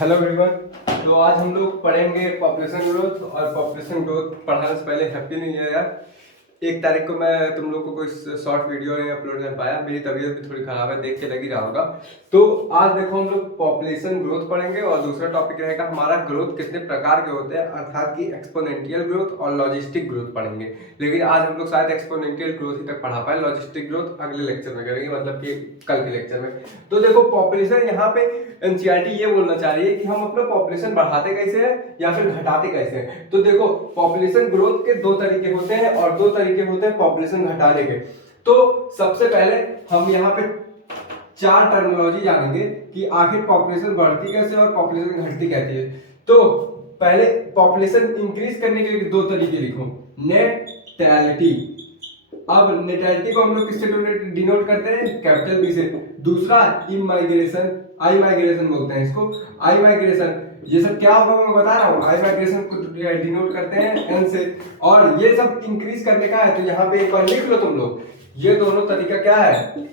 Hello everyone. तो आज हम लोग पढ़ेंगे पॉपुलेशन ग्रोथ। और पॉपुलेशन ग्रोथ पढ़ाने से पहले हैप्पी न्यू ईयर यार। 1 तारीख को मैं तुम लोग को कोई शॉर्ट वीडियो नहीं अपलोड कर पाया, मेरी तबीयत भी थोड़ी खराब है, देख के लग ही रहा होगा। तो आज देखो हम लोग पॉपुलेशन ग्रोथ पढ़ेंगे और दूसरा टॉपिक रहेगा हमारा ग्रोथ कितने प्रकार के होते हैं, अर्थात कि एक्सपोनेंशियल ग्रोथ और लॉजिस्टिक ग्रोथ पढ़ेंगे। लेकिन आज हम लोग शायद एक्सपोनेंशियल ग्रोथ ही तक पढ़ा पाए, लॉजिस्टिक ग्रोथ अगले लेक्चर में करेंगे, मतलब कि कल के लेक्चर में। तो देखो पॉपुलेशन यहाँ पे एनसीईआरटी ये बोलना चाह रही है कि हम अपना पॉपुलेशन बढ़ाते कैसे हैं या फिर घटाते कैसे हैं। तो देखो पॉपुलेशन ग्रोथ के 2 तरीके होते हैं और 2 तरीके होते हैं पॉपुलेशन घटाने के। तो सबसे पहले हम यहाँ पे 4 टर्मिनोलॉजी जानेंगे कि आखिर पॉपुलेशन बढ़ती कैसे और पॉपुलेशन घटती कैसे है। तो पहले पॉपुलेशन इंक्रीज करने के लिए 2 तरीके लिखो, नेटैलिटी। अब नेटैलिटी को हम लोग किससे डिनोट करते हैं, कैपिटल बी से। दूसरा इमाइग्रेशन, आई माइग्रेशन बोलते हैं इसको, आई माइग्रेशन। ये सब क्या होगा मैं बता रहा हूँ, आई माइग्रेशन को डिनोट करते हैं एन से। और ये सब इंक्रीज करने का है, तो यहाँ पे एक बार लिख लो तुम लोग, ये दोनों तरीका क्या है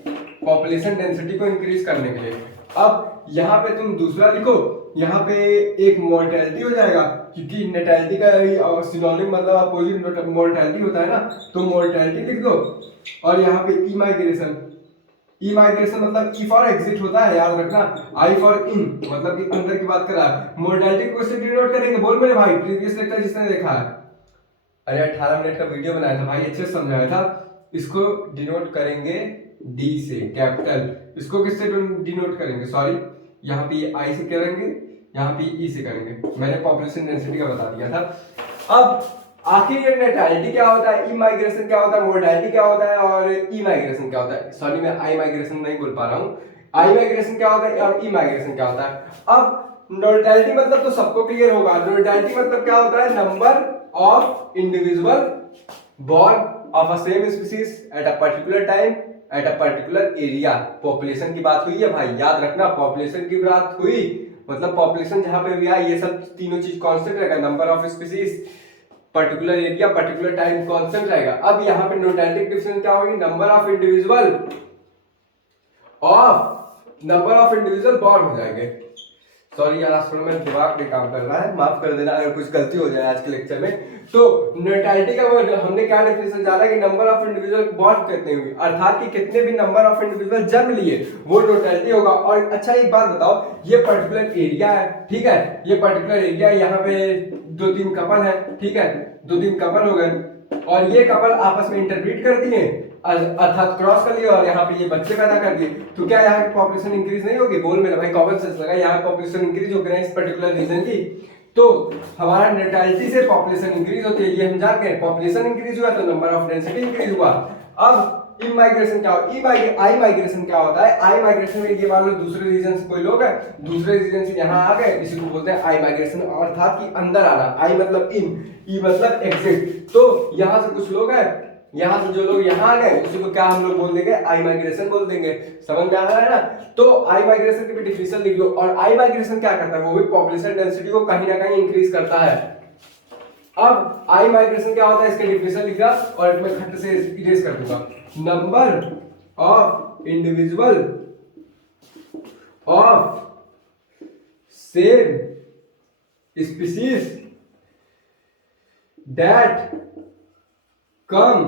पॉपुलेशन डेंसिटी को इंक्रीज करने के लिए। अब यहाँ पे तुम दूसरा लिखो, यहाँ पे एक मोर्टेलिटी हो जाएगा, क्योंकि नेटैलिटी का सिनोनिम मतलब अपोजिट मोर्टेलिटी होता है ना, तो मोर्टेलिटी लिख दो। और यहाँ पे ई माइग्रेशन, ई माइग्रेशन मतलब ई फॉर एग्जिट होता है, याद रखना। आई फॉर इन मतलब कि अंदर की बात कर रहा है। मोर्टेलिटी को कैसे डिनोट करेंगे बोल मेरे भाई, प्रीवियस लेक्चर जिसने देखा है, अरे 18 मिनट का वीडियो बनाया था भाई, अच्छे से समझाया था। इसको डिनोट करेंगे डी से, कैपिटल। इसको किससे डिनोट करेंगे, सॉरी यहाँ पे आई से करेंगे, यहाँ पे ई से करेंगे। मैंने पॉपुलेशन डेंसिटी का बता दिया था। अब आखिर ये नेटैलिटी क्या होता है, ई माइग्रेशन क्या होता है, मोर्टेलिटी क्या होता है और ई माइग्रेशन क्या होता है। सॉरी मैं आई माइग्रेशन नहीं बोल पा रहा हूँ। आई माइग्रेशन क्या होता है और ई माइग्रेशन क्या होता है। अब मोर्टेलिटी मतलब तो सबको क्लियर होगा। मोर्टेलिटी मतलब क्या होता है, number of individual born of a same species at a particular time at a particular area। Population की बात हुई है भाई, याद रखना पॉपुलेशन की बात हुई मतलब पॉपुलेशन जहां पे भी आए ये सब तीनों चीज कांस्टेंट रहेगा, number of species, particular area, particular time constant रहेगा। अब यहाँ पे नोटैटिक डिफरेंस क्या होगी, नंबर ऑफ इंडिविजुअल बॉर्न हो जाएंगे। सॉरी यार आज में दिमाग पे काम कर रहा है, माफ कर देना अगर कुछ गलती हो जाए आज के लेक्चर में। तो नेटैलिटी का हमने क्या डेफिनेशन जाना कि नंबर ऑफ इंडिविजुअल बॉर्न कितने हुए, अर्थात कि कितने भी नंबर ऑफ इंडिविजुअल जन्म लिए वो नेटैलिटी होगा। और अच्छा एक बात बताओ, ये पर्टिकुलर एरिया है, ठीक है, ये पर्टिकुलर एरिया यहाँ पे 2-3 कपल है, ठीक है, 2-3 कपल हो गए और ये कपल आपस में इंटरब्रीड कर दिए, अर्थात क्रॉस कर लिया और यहाँ पे ये बच्चे पैदा कर दिए। तो क्या यहाँ की पॉपुलेशन इंक्रीज नहीं होगी, बोल मेरे भाई, कॉमन सेंस लगा, यहाँ पॉपुलेशन इंक्रीज हो गया इस पर्टिकुलर रीजन की। तो हमारा नेटैलिटी से पॉपुलेशन इंक्रीज होती है, ये हम जान गए। पॉपुलेशन इंक्रीज हुआ तो नंबर ऑफ डेंसिटी इंक्रीज हुआ। अब ई माइग्रेशन क्या होता है, आई माइग्रेशन क्या होता है, आई माइग्रेशन में ये मान लो दूसरे रीजन से कोई लोग है, दूसरे रीजन से यहाँ आ गए, इसी को बोलते हैं आई माइग्रेशन, अर्थात कि अंदर आना। आई मतलब इन, ई मतलब एग्जिट। तो यहाँ से कुछ लोग हैं, यहाँ से जो लोग यहाँ आ गए उसी को क्या हम लोग बोल देंगे, आई माइग्रेशन बोल देंगे। समझ में आ रहा है ना। तो आई माइग्रेशन की भी डिफिनेशन लिख लो। और आई माइग्रेशन क्या करता है, वो भी पॉपुलेशन डेंसिटी को कहीं ना कहीं इंक्रीज करता है। अब आई माइग्रेशन क्या होता है, इसके डिफिनेशन लिख रहा और मैं खट से इरेज कर दूंगा। Number of individual of same species that come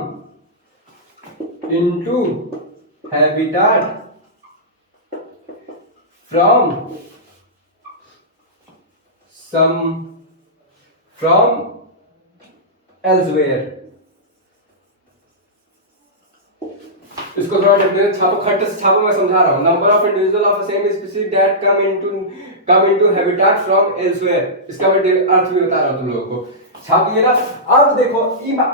into habitat from elsewhere। इसको थोड़ा डेफिनेशन छापो, खट से छापो, मैं समझा रहा हूं। Number of individual of same species that come into habitat from elsewhere, इसका मैं अर्थ भी बता रहा हूं तुम लोगों को, छापिए ना। अब देखो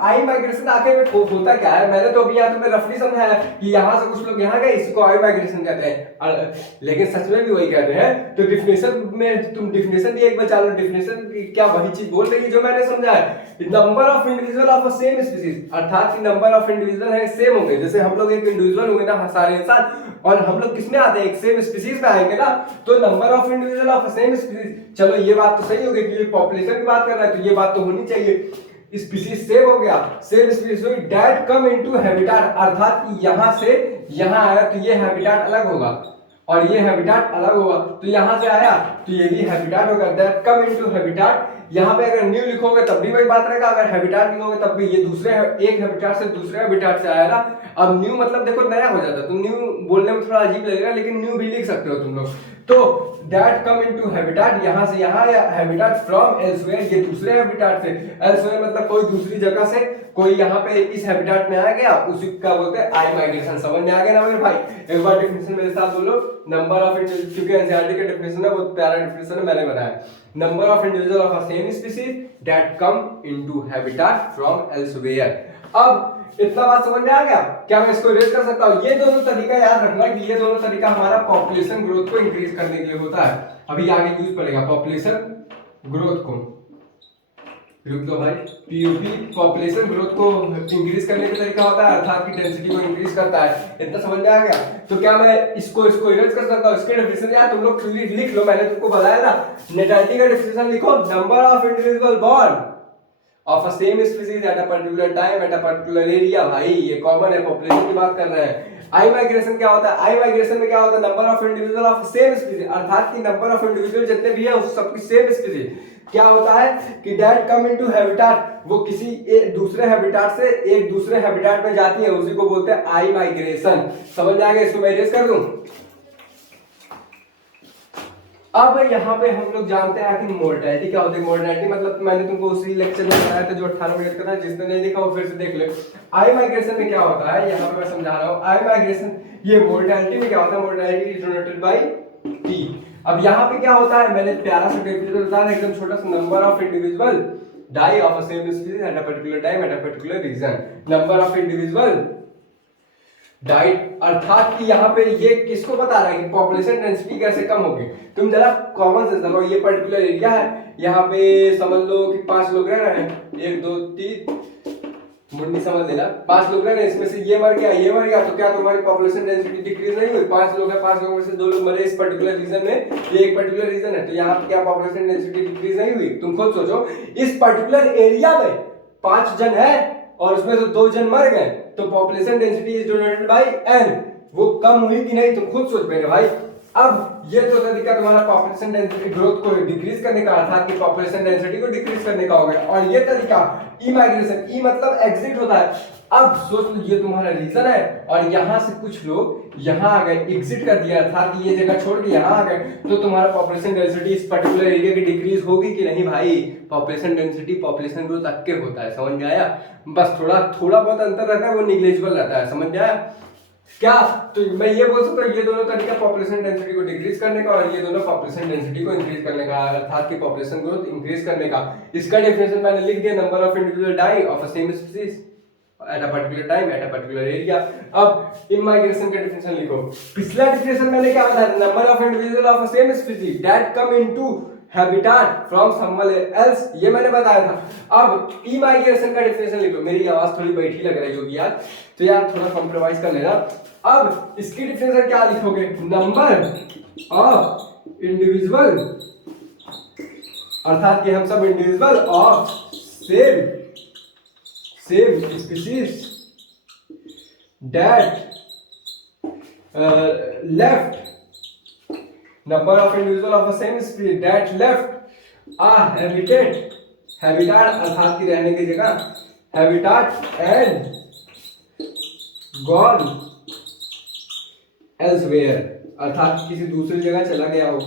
आई माइग्रेशन आखिर में होता क्या है, मैंने तो अभी यहाँ तुम्हें रफली समझाया कि यहाँ से कुछ लोग यहाँ गए, इसको आई माइग्रेशन कहते हैं, लेकिन सच में भी वही कहते हैं। तो डिफिनेशन में तुम डिफिनेशन भी एक बार चालू, डिफिनेशन क्या वही चीज बोल रही है जो मैंने समझाया। Number of individual of same species, अर्थात कि नंबर ऑफ इंडिविजुअल है सेम होंगे, जैसे हम लोग एक इंडिविजुअल होंगे ना सारे इंसान, और हम लोग किसमें आते हैं, एक सेम स्पीसीज में आएंगे ना। तो number of individual of same species, चलो ये बात तो सही होगी कि पॉपुलेशन की बात कर रहा है, तो ये बात तो होनी चाहिए। स्पीसीज सेम हो गया, सेम स्पीसीज हुई, दैट कम इनटू हैबिटेट, अर्थात कि यहां से यहां आया तो ये हैबिटेट अलग होगा, और ये हैबिटाट अलग होगा, तो यहाँ से आया तो ये भी हैबिटाट होगा, दैट कम इनटू हैबिटाट। यहाँ पे अगर न्यू लिखोगे तब भी वही बात रहेगा, अगर हैबिटाट लिखोगे तब भी, ये दूसरे एक हैबिटाट से दूसरे हैबिटाट से आया ना। अब न्यू मतलब देखो नया हो जाता है, तो न्यू बोलने में थोड़ा अजीब लगेगा, लेकिन न्यू भी लिख सकते हो तुम लोग। तो दैट कम इनटू हैबिटाट, यहाँ से यहाँ, या हैबिटाट फ्रॉम एल्सवेयर, ये दूसरे हैबिटाट से। एल्सवेयर मतलब कोई दूसरी जगह से, कोई यहाँ पे इस हैबिटाट में आ गया, उसी का बोलते हैं आई माइग्रेशन। समझ में आ गया ना मेरे भाई? एक बार डेफिनेशन मेरे साथ बोलो, नंबर ऑफ इंडिविजुअल, क्योंकि एनसीईआरटी का डेफिनेशन है, बहुत प्यारा डेफिनेशन है, मैंने बनाया। Number of individual of a same species that come into habitat from elsewhere. अब इतना बात समझ में आ गया? क्या मैं इसको इरेज कर सकता हूँ? ये दोनों तरीका याद रखना कि ये दोनों तरीका हमारा पॉपुलेशन ग्रोथ को इंक्रीज करने के लिए होता है। अभी आगे यूज पड़ेगा पॉपुलेशन ग्रोथ को, रुक दो भाई, पीओपी पॉपुलेशन ग्रोथ को इंक्रीज करने का तरीका होता है, अर्थात की डेंसिटी को इंक्रीज करता है। इतना समझ में आ गया? तो क्या मैं इसको इरेज कर सकता हूँ? इसके डेफिनेशन यार तुम लोग लिख लो, मैंने तुमको बताया ना, नेटैलिटी का डेफिनेशन लिखो, number of individual born of a same species at a particular time at a particular area. भाई ये कॉमन है, पॉपुलेशन की बात कर रहे हैं। आई माइग्रेशन क्या होता है? आई माइग्रेशन में क्या होता है? Number of individual of same species, अर्थात की नंबर ऑफ इंडिविजुअल जितने भी है उस सबकी सेम स्पीशीज। क्या होता है कि दैट कम इनटू हैबिटाट, वो किसी एक दूसरे हैबिटाट से एक दूसरे हैबिटाट में जाती है, उसी को बोलते हैं आई माइग्रेशन। समझ में आ गया? इसको मैं इरेज कर दूं। अब यहाँ पे हम लोग जानते हैं कि मोर्टेलिटी क्या होती है। मोर्टेलिटी मतलब मैंने तुमको उसी लेक्चर में बताया था जो 18 मिनट का था, जिसने नहीं देखा वो फिर से देख ले। आई माइग्रेशन में क्या होता है, यहाँ पे मैं समझा रहा हूँ। आई माइग्रेशन, ये मोर्टेलिटी में क्या होता है? Mortality is denoted by T. अब यहाँ पे क्या होता है, मैंने प्यारा सा डेफिनेशन बताया एकदम छोटा सा, number of individual die of a same species at a particular time at a particular region. Number of individual died, अर्थात कि यहाँ पे ये किसको बता रहा है कि पॉपुलेशन डेंसिटी कैसे कम होगी। तुम जरा कॉमन सेंस लगाओ, ये पर्टिकुलर एरिया है, यहाँ पे समझ लो कि 5 लोग रह रहे हैं, 1 2 3 मुंडी समझ लेना, 5 लोग रह रहे हैं, इसमें से ये मर गया, ये मर गया, तो क्या तुम्हारी पॉपुलेशन डेंसिटी डिक्रीज नहीं हुई? 5 लोग हैं, 5 लोगों में से 2 लोग मरे इस पर्टिकुलर रीजन में, ये एक पर्टिकुलर रीजन है, तो यहाँ पे क्या पॉपुलेशन डेंसिटी डिक्रीज नहीं हुई? तुम खुद सोचो, इस पर्टिकुलर एरिया में 5 जन है और उसमें से 2 जन मर गए, तो population density is denoted by n, वो कम हुई कि नहीं? तुम खुद सोच मेरे भाई। अब ये जो तरीका तुम्हारा पॉपुलेशन डेंसिटी ग्रोथ को डिक्रीज करने का, अर्थात कि पॉपुलेशन डेंसिटी को डिक्रीज करने का हो गया, और ये तरीका ई माइग्रेशन, ई मतलब एग्जिट होता है। अब सोच लो ये तुम्हारा रीजन है और यहाँ से कुछ लोग यहाँ आ गए, एग्जिट कर दिया, अर्थात ये जगह छोड़ के यहाँ आ गए, तो तुम्हारा पॉपुलेशन डेंसिटी इस पर्टिकुलर एरिया की डिक्रीज होगी कि नहीं? भाई पॉपुलेशन डेंसिटी पॉपुलेशन ग्रोथ अक्के होता है, समझ में आया? बस थोड़ा बहुत अंतर रहता है, वो निग्लेजिबल रहता है, समझ में आया क्या? तो मैं ये बोल सकता हूँ ये दोनों तरीका पॉपुलेशन डेंसिटी को डिक्रीज करने का और ये दोनों पॉपुलेशन डेंसिटी को इंक्रीज करने का, अर्थात की पॉपुलेशन ग्रोथ इंक्रीज करने का। इसका डेफिनेशन मैंने लिख दिया, number of individual die of a same species at a particular time at a particular area. अब इन माइग्रेशन का डेफिनेशन लिखो। पिछला डेफिनेशन मैंने क्या बताया? Number of individual of a same species that come into habitat from someone else, ये मैंने बताया था। अब ई माइग्रेशन का डेफिनेशन लिखो। मेरी आवाज थोड़ी बैठी लग रही होगी यार, तो यार थोड़ा कॉम्प्रोमाइज कर लेना। अब इसकी डेफिनेशन क्या लिखोगे? नंबर ऑफ इंडिविजुअल, अर्थात कि हम सब individual of same species that left, number of individual of the same species that left a habitat अर्थात की रहने की जगह, habitat and gone elsewhere, अर्थात किसी दूसरी जगह चला गया हो।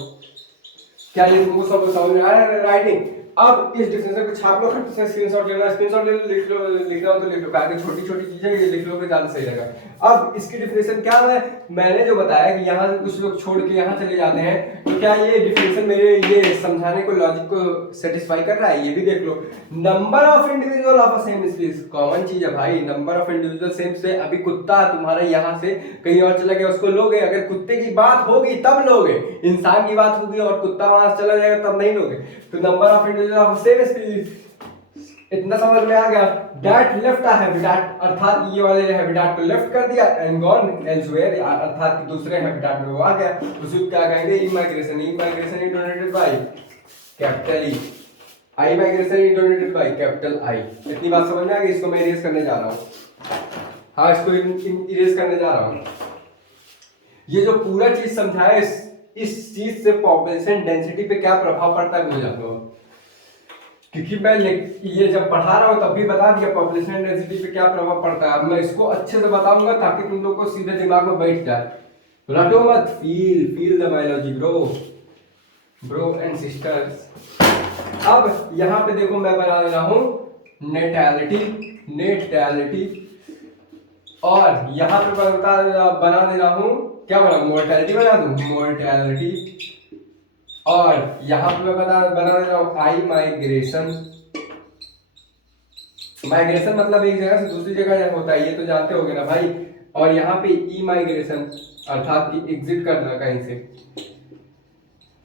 क्या ये तुमको सब समझ में आ रहा है राइटिंग? अब इस डिफरेंस को छाप लो, खट से स्क्रीनशॉट लेना, स्क्रीनशॉट ले लो, लिख रहा हो तो लिख लो, बाकी छोटी छोटी चीजें ये लिख लो, ज्यादा सही रहेगा। अब इसकी डिफिनेशन क्या है? मैंने जो बताया कि यहाँ से कुछ लोग छोड़ के यहाँ चले जाते हैं, तो क्या ये डिफिनेशन मेरे ये समझाने को, लॉजिक को सेटिस्फाई कर रहा है? ये भी देख लो। Number of individual of a same species, common चीज है भाई, नंबर ऑफ इंडिविजुअल सेम से। अभी कुत्ता तुम्हारा यहाँ से कहीं और चला गया, उसको लोगे? अगर कुत्ते की बात होगी तब लोगे, इंसान की बात होगी और कुत्ता वहां चला जाएगा तब नहीं लोगे। तो number of individual of same species, इतना समझ में आ गया? दैट लेफ्ट अ हैबिटेट, अर्थात ये वाले हैबिटेट को लेफ्ट कर दिया, एंड गॉन एल्सवेयर, अर्थात दूसरे हैबिटेट में वो आ गया, उसे क्या कहेंगे? Immigration. Immigration is denoted by capital E, I migration is denoted by capital I. इतनी बात समझ में आ गई? इसको मैं इरेज करने जा रहा हूँ। हाँ, इसको इरेज करने जा रहा हूँ। ये जो पूरा चीज समझाया इस चीज से पॉपुलेशन डेंसिटी पे क्या प्रभाव पड़ता है वो जानो, क्योंकि मैं ये जब पढ़ा रहा हूँ तब भी बता दिया पॉपुलेशन डेंसिटी पे क्या प्रभाव पड़ता है। अब मैं इसको अच्छे से बताऊंगा ताकि तुम लोग को सीधे दिमाग में बैठ जाए। रटो मत, feel the biology bro and sisters. अब यहाँ पे देखो मैं बना रहा हूँ नेटैलिटी और यहाँ पे बना दे रहा हूँ क्या बना, मोर्टेलिटी बना दूँ, मोर्टेलिटी। और यहाँ पे मैं बना दे रहा हूँ आई माइग्रेशन मतलब एक जगह से दूसरी जगह होता है, ये तो जानते होगे ना भाई। और यहाँ पे ई माइग्रेशन अर्थात कि एग्जिट करना कहीं से।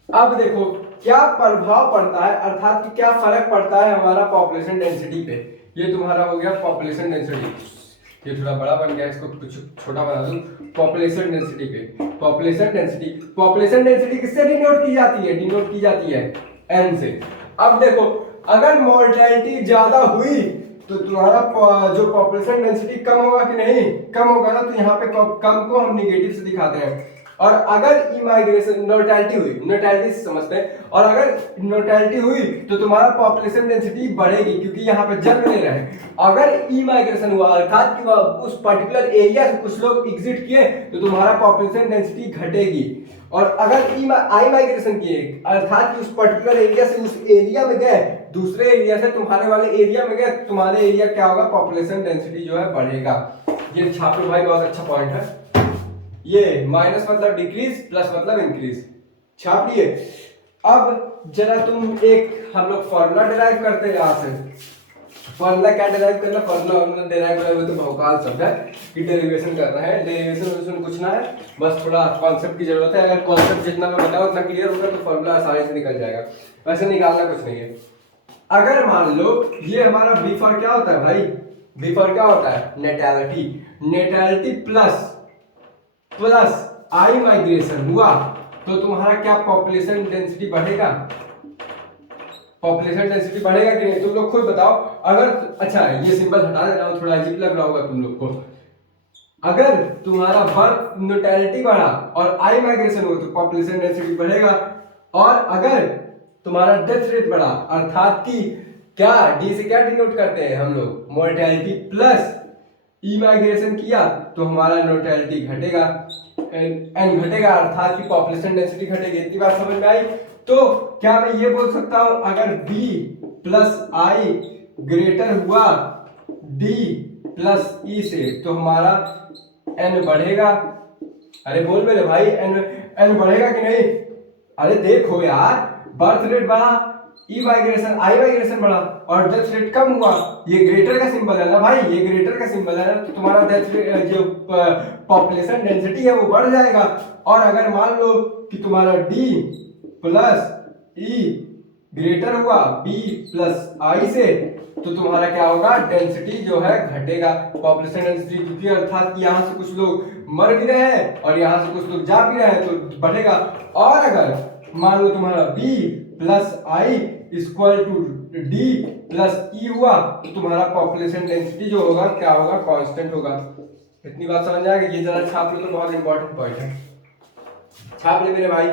अब देखो क्या प्रभाव पड़ता है अर्थात कि क्या फर्क पड़ता है हमारा पॉपुलेशन डेंसिटी पे। ये तुम्हारा हो गया पॉपुलेशन डेंसिटी, ये थोड़ा बड़ा बन गया, इसको कुछ छोटा बना दूं। पॉपुलेशन डेंसिटी पे, पॉपुलेशन डेंसिटी किससे डिनोट की जाती है एन से। अब देखो अगर मोर्टेलिटी ज्यादा हुई तो तुम्हारा जो पॉपुलेशन डेंसिटी कम होगा कि नहीं, कम होगा ना, तो यहाँ पे कम को हम निगेटिव से दिखाते हैं। और अगर इमाइग्रेशन नोटैलिटी से समझते हैं, और अगर नोटैलिटी हुई तो तुम्हारा पॉपुलेशन डेंसिटी बढ़ेगी क्योंकि यहाँ पे जन्म ले रहे हैं। अगर इमाइग्रेशन हुआ अर्थात कि उस पर्टिकुलर एरिया से कुछ लोग एग्जिट किए तो तुम्हारा पॉपुलेशन डेंसिटी घटेगी। और अगर आई माइग्रेशन किए अर्थात कि उस पर्टिकुलर एरिया से उस एरिया में गए, दूसरे एरिया से तुम्हारे वाले एरिया में गए, तुम्हारे एरिया क्या होगा, पॉपुलेशन डेंसिटी जो है बढ़ेगा। ये छाप लो भाई, बहुत अच्छा पॉइंट है ये। माइनस मतलब डिक्रीज, प्लस मतलब इंक्रीज, छाप लिए। अब जरा तुम एक हम लोग फॉर्मूला डिराइव करते हैं यहाँ से। फॉर्मूला क्या डिराइव करना, फॉर्मूला डिराइव करना तो भौकाल शब्द है कि डेरिवेशन करना है। डेरिवेशन कुछ ना है, बस थोड़ा कॉन्सेप्ट की जरूरत है। अगर कॉन्सेप्ट जितना मैं बताऊं उतना क्लियर होगा तो फॉर्मूला आसानी से निकल जाएगा। वैसे निकालना कुछ नहीं है। अगर मान लो ये हमारा बी फॉर क्या होता है भाई, बी फॉर क्या होता है, नेटैलिटी प्लस आई माइग्रेशन हुआ तो तुम्हारा क्या पॉपुलेशन डेंसिटी बढ़ेगा, पॉपुलेशन डेंसिटी बढ़ेगा कि नहीं, तुम लोग खुद बताओ। अगर अच्छा ये सिंबल हटा दे रहा हूं, थोड़ा अजीब लग रहा होगा तुम लोग को। अगर तुम्हारा बर्थ नोटैलिटी बढ़ा और आई माइग्रेशन हो तो पॉपुलेशन डेंसिटी बढ़ेगा। और अगर तुम्हारा डेथ रेट बढ़ा अर्थात कि क्या डी से क्या डिनोट करते हैं हम लोग, मोर्टेलिटी प्लस ई माइग्रेशन किया तो हमारा नोटैलिटी घटेगा, एन घटेगा अर्थात कि पॉपुलेशन डेंसिटी घटेगी। इतनी बात समझ में आई। तो क्या मैं ये बोल सकता हूं अगर बी प्लस आई ग्रेटर हुआ डी प्लस ई से तो हमारा एन बढ़ेगा। अरे बोल मेरे भाई, एन बढ़ेगा कि नहीं। अरे देखो यार, बर्थ रेट बढ़ा, ई माइग्रेशन आई माइग्रेशन बढ़ा और डेथ रेट कम हुआ, ये ग्रेटर का सिंबल है ना भाई, ये ग्रेटर का सिंबल है ना, तो तुम्हारा डेथ रेट जो पॉपुलेशन डेंसिटी है वो बढ़ जाएगा। और अगर मान लो कि तुम्हारा डी प्लस ई ग्रेटर हुआ बी प्लस आई से तो तुम्हारा क्या होगा, डेंसिटी जो है घटेगा, पॉपुलेशन डेंसिटी, क्योंकि अर्थात यहाँ से कुछ लोग मर भी रहे हैं और यहाँ से कुछ लोग जा भी रहे हैं तो बढ़ेगा। और अगर मान लो तुम्हारा B plus I equal to D plus E हुआ तो तुम्हारा पॉपुलेशन डेंसिटी जो होगा क्या होगा, कांस्टेंट होगा। इतनी बात समझ आएगा। ये जरा छाप लो तो बहुत इंपॉर्टेंट पॉइंट है, छाप ले मेरे भाई।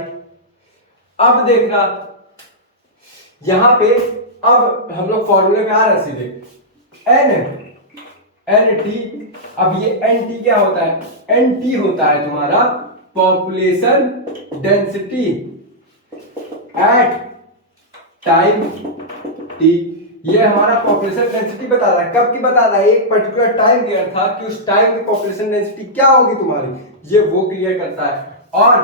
अब देखना यहां पे, अब हम लोग फॉर्मूले पे आ रहे हैं सीधे, एन टी। अब ये एन टी क्या होता है, एन टी होता है तुम्हारा population density at time T. ये हमारा पॉपुलेशन डेंसिटी बता रहा है, कब की बता रहा है, एक पर्टिकुलर टाइम की, अर्थात कि उस टाइम की पॉपुलेशन डेंसिटी क्या होगी तुम्हारी, ये वो क्लियर करता है। और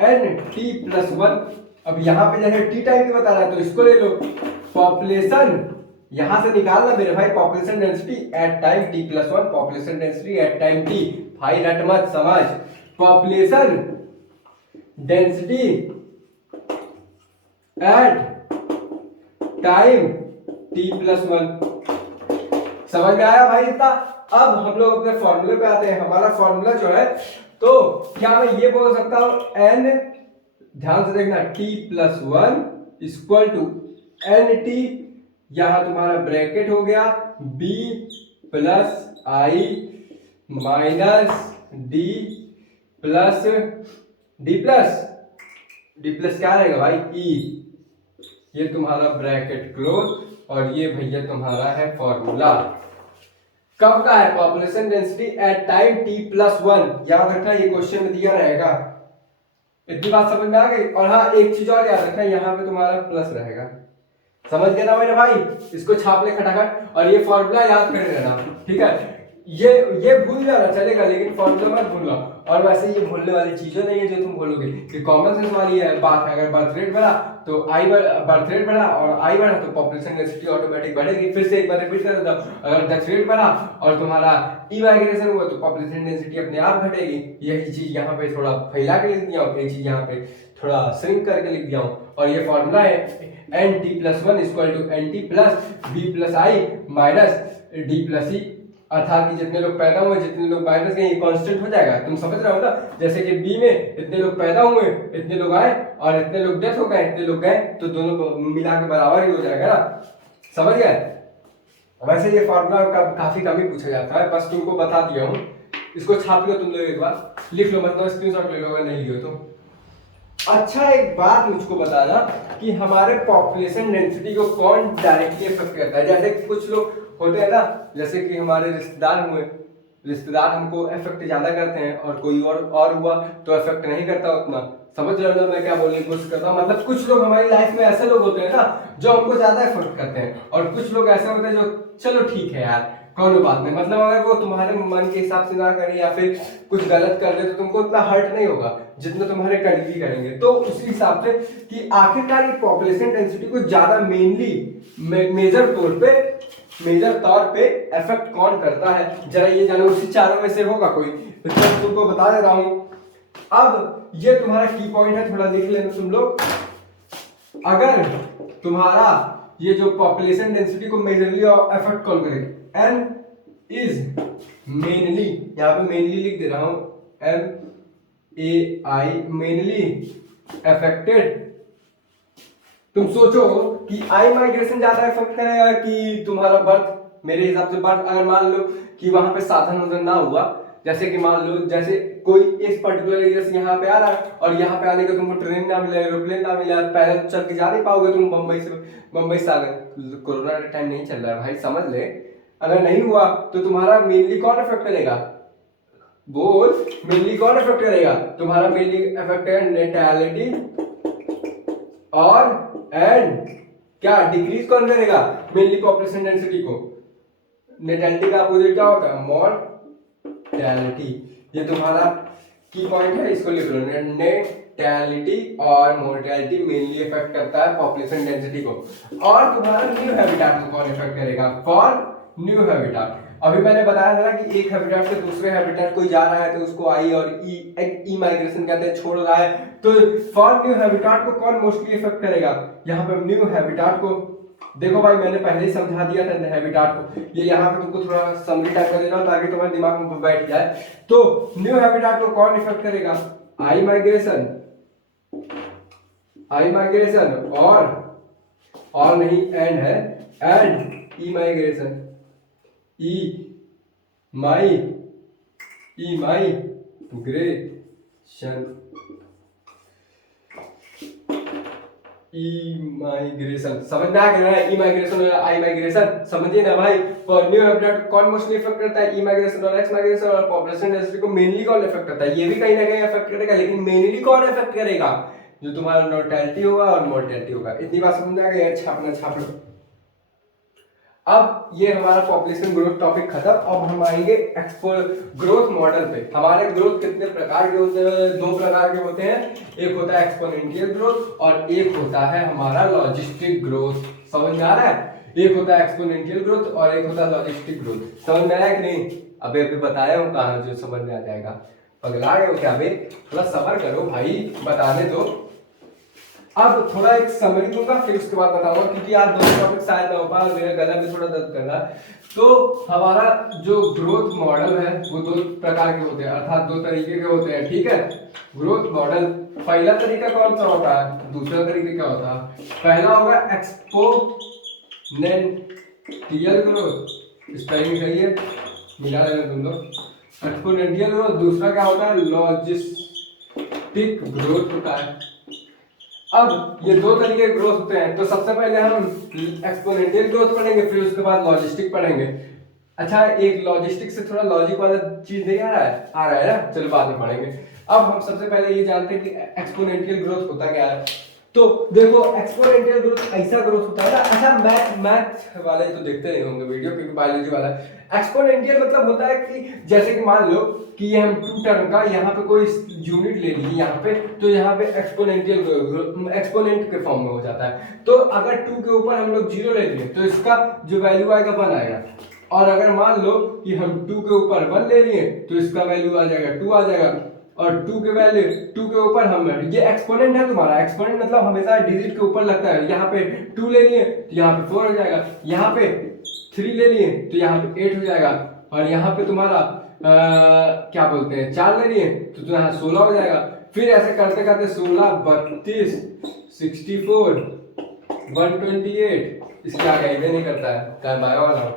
एन टी प्लस वन, अब यहाँ पे जैसे टी टाइम की बता रहा है तो इसको ले लो, पॉपुलेशन यहां से निकालना मेरे भाई, population density at time T plus one, population density at time T, भाई रट मत समझ, population density at time T plus one. समझ में आया भाई इतना। अब हम लोग अपने फॉर्मूले पे आते हैं। हमारा फॉर्मूला जो है, तो क्या मैं ये बोल सकता हूं एन, ध्यान से देखना, T plus one equal to N T, यहां तुम्हारा ब्रैकेट हो गया B plus I minus D plus D plus क्या रहेगा भाई, ई, ये तुम्हारा ब्रैकेट क्लोज, और ये भैया तुम्हारा है फॉर्मूला। कब का है, population density at time t+1। याद रखना ये क्वेश्चन में दिया रहेगा। इतनी बात समझ में आ गई। और हाँ एक चीज और याद रखना, यहाँ पे तुम्हारा प्लस रहेगा, समझ गए ना मेरे भाई। इसको छाप ले खटाखट, और ये फॉर्मूला याद कर लेना, ठीक है। ये भूल जाना चलेगा, लेकिन फॉर्मूला मत भूलना। और वैसे ये भूलने वाली चीजें नहीं है जो तुम भूलोगे, कि कॉमन सेंस वाली है बात है। अगर बर्थ रेट बढ़ा तो बर्थ रेट बढ़ा और आई बढ़ा तो पॉपुलेशन डेंसिटी ऑटोमेटिक बढ़ेगी। फिर से एक बार रिपीट कर देता हूं, अगर डेथ रेट बढ़ा और तुम्हारा ई माइग्रेशन हुआ तो पॉपुलेशन डेंसिटी अपने आप घटेगी। यही चीज यहाँ पे थोड़ा फैला के लिख दिया हूँ, यही चीज यहाँ पे थोड़ा श्रिंक करके लिख दिया हूँ। और ये फॉर्मूला है nt+1 equal to nt plus b plus I minus d plus E. अर्थात कि जितने लोग पैदा हुए, जितने लोग माइनस गए, ये कांस्टेंट हो जाएगा। तुम समझ रहे हो ना, जैसे कि बी में इतने लोग पैदा हुए, इतने लोग आए, और इतने लोग डेथ हो गए, इतने लोग गए, तो दोनों मिला के बराबर ही हो जाएगा ना, समझ गए। वैसे ये फॉर्मूला काफी कम ही पूछा जाता है, बस तुमको बता दिया हूँ। इसको छाप लो तुम लोग, एक बार लिख लो, मतलब स्क्रीनशॉट ले लो अगर नहीं लियो तो। अच्छा एक बात मुझको बताना कि हमारे पॉपुलेशन डेंसिटी को कौन डायरेक्टली इफेक्ट करता है। जैसे कुछ लोग होते हैं ना, जैसे कि हमारे रिश्तेदार हुए, रिश्तेदार हमको इफेक्ट ज्यादा करते हैं, और कोई और हुआ तो इफेक्ट नहीं करता उतना। समझ रहे हो मैं क्या बोलने की कोशिश करता हूँ। मतलब कुछ लोग हमारी लाइफ में ऐसे लोग होते हैं ना जो हमको ज्यादा इफेक्ट करते हैं, और कुछ लोग ऐसे होते हैं जो चलो ठीक है यार कौन बात नहीं, मतलब अगर वो तुम्हारे मन के हिसाब से ना करे या फिर कुछ गलत कर ले तो तुमको उतना हर्ट नहीं होगा जितना तुम्हारे करीबी करेंगे। तो उसी हिसाब से कि आखिरकार ये पॉपुलेशन डेंसिटी को ज्यादा मेजर तौर पे इफेक्ट कौन करता है, जरा ये जानो। उसी चारों में से होगा कोई, तो तुमको बता दे रहा हूं। अब ये तुम्हारा की पॉइंट है, थोड़ा लिख लेना तुम लोग। अगर तुम्हारा ये जो पॉपुलेशन डेंसिटी को मेजरली इफेक्ट कौन करेगा, एन इज मेनली, यहां पे मेनली लिख दे रहा हूं, MAI मेनली अफेक्टेड। तुम सोचो कि आई माइग्रेशन ज्यादा इफेक्ट करेगा कि तुम्हारा बर्थ। मेरे हिसाब से बर्थ, अगर मान लो कि वहां पे साधन उधन ना हुआ, जैसे कि मान लो जैसे कोई इस पर्टिकुलर एरिया से यहाँ पे आ रहा है, और यहाँ पे आने का तुमको ट्रेन ना मिला, एरोप्लेन ना मिला, पैदल चल के जा नहीं पाओगे तुम मुंबई से आगे। कोरोना का टाइम नहीं चल रहा है भाई, समझ ले। अगर नहीं हुआ तो तुम्हारा मेनली कौन इफेक्ट करेगा, बोल मेनली कौन इफेक्ट करेगा, तुम्हारा मेनली इफेक्ट है नेटैलिटी, और एंड क्या डिक्रीज कौन करेगा, मेनली पॉपुलेशन डेंसिटी को। नेटैलिटी का अपोजिट क्या होता है, मॉर्टेलिटी। ये तुम्हारा की पॉइंट है, इसको लिख लो। नेटैलिटी और मोर्टेलिटी मेनली इफेक्ट करता है पॉपुलेशन डेंसिटी को। और तुम्हारा न्यू हैबिटेट को कौन इफेक्ट करेगा, फॉर न्यू हैबिटेट। अभी मैंने बताया था ना कि एक हैबिटेट से दूसरे हैबिटेट कोई जा रहा है तो उसको आई और ई माइग्रेशन कहते हैं, छोड़ रहा है। तो फॉर न्यू हैबिटेट को कौन मोस्टली इफेक्ट करेगा, यहाँ पे न्यू हैबिटेट को। देखो भाई मैंने पहले ही समझा दिया था हैबिटेट को, ये यहाँ पे तुमको थोड़ा समरी टाइप कर दे रहा हूं ताकि तुम्हारे दिमाग में बैठ जाए। तो न्यू हैबिटेट को कौन इफेक्ट करेगा, आई माइग्रेशन और नहीं एंड है, एंड ई माइग्रेशन, इमाइग्रेशन समझ में आ गया है। इमाइग्रेशन और आई माइग्रेशन समझिए ना भाई। न्यू हैबिटेट कौन मोस्टली इफेक्ट करता है, इमाइग्रेशन और एक्स माइग्रेशन। और पॉपुलेशन डेंसिटी को मेनली कौन इफेक्ट करता है, ये भी कहीं ना कहीं इफेक्ट करेगा, लेकिन मेनली कौन इफेक्ट करेगा, जो तुम्हारा नॉर्टेलिटी होगा और मोर्टेलिटी होगा। इतनी बात समझ आ गई, छाप लो। अब ये हमारा पॉपुलेशन ग्रोथ टॉपिक खत्म। अब हम आएंगे ग्रोथ मॉडल पे। हमारे ग्रोथ कितने प्रकार के होते हैं, दो प्रकार के होते हैं। एक होता है एक्सपोनेंशियल ग्रोथ और एक होता है हमारा लॉजिस्टिक ग्रोथ। समझ में आ रहा है, एक होता है एक्सपोनेंशियल ग्रोथ और एक होता है लॉजिस्टिक ग्रोथ। समझ में आया कि नहीं, अभी बताया हूँ, कहाँ जो समझ में आ जाएगा। पगला गए हो क्या बे, थोड़ा सब्र करो भाई, बताने दो। अब थोड़ा एक समरी दूंगा फिर उसके बाद बताऊंगा, क्योंकि आज दोनों टॉपिक शायद ना हो पाए, मेरा गला भी थोड़ा दर्द कर रहा है। तो हमारा जो ग्रोथ मॉडल है वो दो प्रकार के होते हैं, अर्थात दो तरीके के होते हैं, ठीक है। ग्रोथ मॉडल पहला तरीका कौन सा होता है, दूसरा तरीका क्या होता है। पहला होगा एक्सपोनेंशियल ग्रोथ, स्पेलिंग सही है, मिला लेना तुम लोग। एक्सपोनेंशियल ग्रोथ, दूसरा क्या होता है लॉजिस्टिक ग्रोथ होता है। अब ये दो तरीके के ग्रोथ होते हैं, तो सबसे पहले हम एक्सपोनेंशियल ग्रोथ पढ़ेंगे, फिर उसके बाद लॉजिस्टिक पढ़ेंगे। अच्छा, एक लॉजिस्टिक से थोड़ा लॉजिक वाला चीज नहीं आ रहा है? आ रहा है ना, चलो बाद में पढ़ेंगे। अब हम सबसे पहले ये जानते हैं कि एक्सपोनेंशियल ग्रोथ होता क्या है। तो देखो, एक्सपोनेंशियल ग्रोथ ऐसा ग्रोथ होता है ना, अच्छा मैथ वाले तो देखते नहीं होंगे वीडियो, क्योंकि बायोलॉजी वाला है। एक्सपोनेंशियल मतलब होता है कि जैसे कि मान लो कि ये हम 2 टर्म का यहाँ पे कोई यूनिट ले ली यहाँ पे, तो यहाँ पे एक्सपोनेंशियल एक्सपोनेंट के फॉर्म में हो जाता है। तो अगर 2 के ऊपर हम लोग 0 ले लिए तो इसका जो वैल्यू आएगा 1 आएगा, और अगर मान लो कि हम 2 के ऊपर 1 ले लिए तो इसका वैल्यू आ जाएगा 2 आ जाएगा, और 2 के वैल्यू 2 के ऊपर हम, ये एक्सपोनेंट है तुम्हारा। एक्सपोनेंट मतलब हमेशा डिजिट के ऊपर लगता है। यहाँ पे 2 ले लिए तो यहाँ पे 4 हो जाएगा, यहाँ पे 3 ले लिए तो यहाँ पे 8 हो जाएगा, और यहाँ पे तुम्हारा क्या बोलते हैं 4 ले लिए तो यहाँ 16 हो जाएगा। फिर ऐसे करते करते 16, 32, 64, 128, इसके आगे इधर नहीं करता है, टाइम आया वाला हो।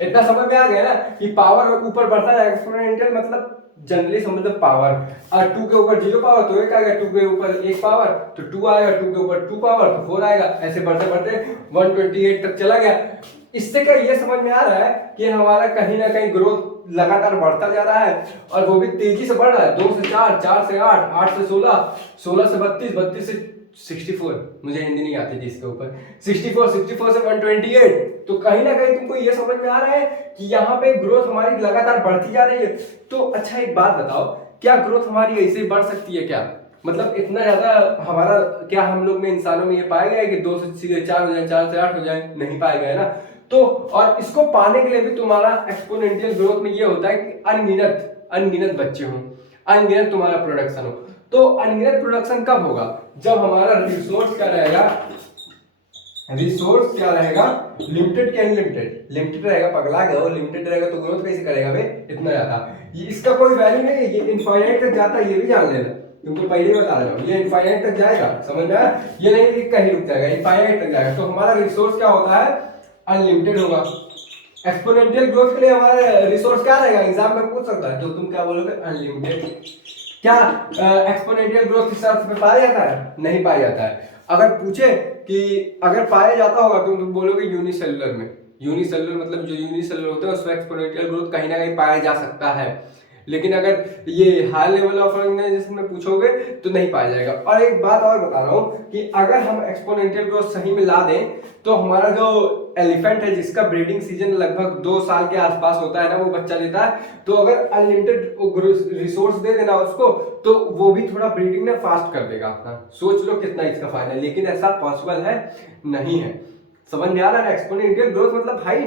इतना समझ में आ गया ना कि पावर ऊपर बढ़ता है। एक्सपोनेंशियल मतलब जनरली समझ लो पावर, और 2 के ऊपर 0 पावर तो 1 आएगा, 2 के ऊपर 1 पावर तो 2 आएगा, 2 के ऊपर 2 पावर तो 4 आएगा, ऐसे बढ़ते बढ़ते 128 तक चला गया। इससे क्या ये समझ में आ रहा है कि हमारा कहीं ना कहीं ग्रोथ लगातार बढ़ता जा रहा है, और वो भी तेजी से बढ़ रहा है। 2 से 4, 4 से 8, 8 से 16, 16 से 32, 32 से 64, मुझे हिंदी नहीं आती थी इसके ऊपर, 64, 64 से 128। तो कहीं ना कहीं तुमको ये समझ में आ रहा है कि यहाँ पे ग्रोथ हमारी लगातार बढ़ती जा रही है। तो अच्छा, एक बात बताओ, क्या ग्रोथ हमारी ऐसे ही बढ़ सकती है क्या? मतलब इतना ज्यादा हमारा, क्या हम लोग में इंसानों में ये पाया गया है कि 2 से सीधे 4 हो जाए, 4 से 8 हो जाए? नहीं पाया गया है ना। तो और इसको पाने के लिए भी तुम्हारा एक्सपोनेंशियल ग्रोथ में ये होता है कि अनगिनत बच्चे हों, अनगिनत तुम्हारा प्रोडक्शन हो। तो अनगिनत प्रोडक्शन कब होगा? जब हमारा रिसोर्स क्या रहेगा, रिसोर्स क्या रहेगा, लिमिटेड क्या अनलिमिटेड? लिमिटेड रहेगा, पगला गया, वो लिमिटेड रहेगा तो ग्रोथ कैसे करेगा बे इतना ज्यादा? ये इसका कोई वैल्यू नहीं है, ये इनफाइनाइट तक जाता है, ये भी जान लेना, तुमको पहले ही बता रहा हूं, ये इनफाइनाइट तक जाएगा, समझ में आया? ये नहीं कि कहीं रुक जाएगा, इनफाइनाइट तक जाएगा। तो हमारा रिसोर्स क्या होता है, अनलिमिटेड होगा। एक्सपोनेंशियल ग्रोथ के लिए हमारा रिसोर्स क्या रहेगा, एग्जाम में पूछ सकता है, तो तुम क्या बोलोगे, अनलिमिटेड। क्या एक्सपोनेंशियल किस अर्थ में पाया जाता है? नहीं पाया जाता है। अगर पूछे कि अगर पाया जाता होगा तो तुम बोलोगे यूनिसेलुलर में। यूनिसेलुलर मतलब जो यूनिसेलुलर होता है उसमें एक्सपोनेंशियल ग्रोथ कहीं ना कहीं पाया जा सकता है, लेकिन अगर ये हाई लेवल ऑफ ऑर्गेनाइजेशन में पूछोगे तो नहीं पाया जाएगा। और एक बात और बता रहा हूँ कि अगर हम एक्सपोनेंशियल ग्रोथ सही में ला दें तो हमारा जो एलिफेंट है जिसका ब्रीडिंग सीजन लगभग 2 साल के आसपास होता है ना, वो बच्चा देता है, तो अगर अनलिमिटेड रिसोर्स दे देना उसको तो वो भी थोड़ा ब्रीडिंग ना फास्ट कर देगा अपना। सोच लो कितना इसका फायदा है, लेकिन ऐसा पॉसिबल है नहीं है। समझ में आ रहा है? एक्सपोनेंशियल ग्रोथ मतलब हाई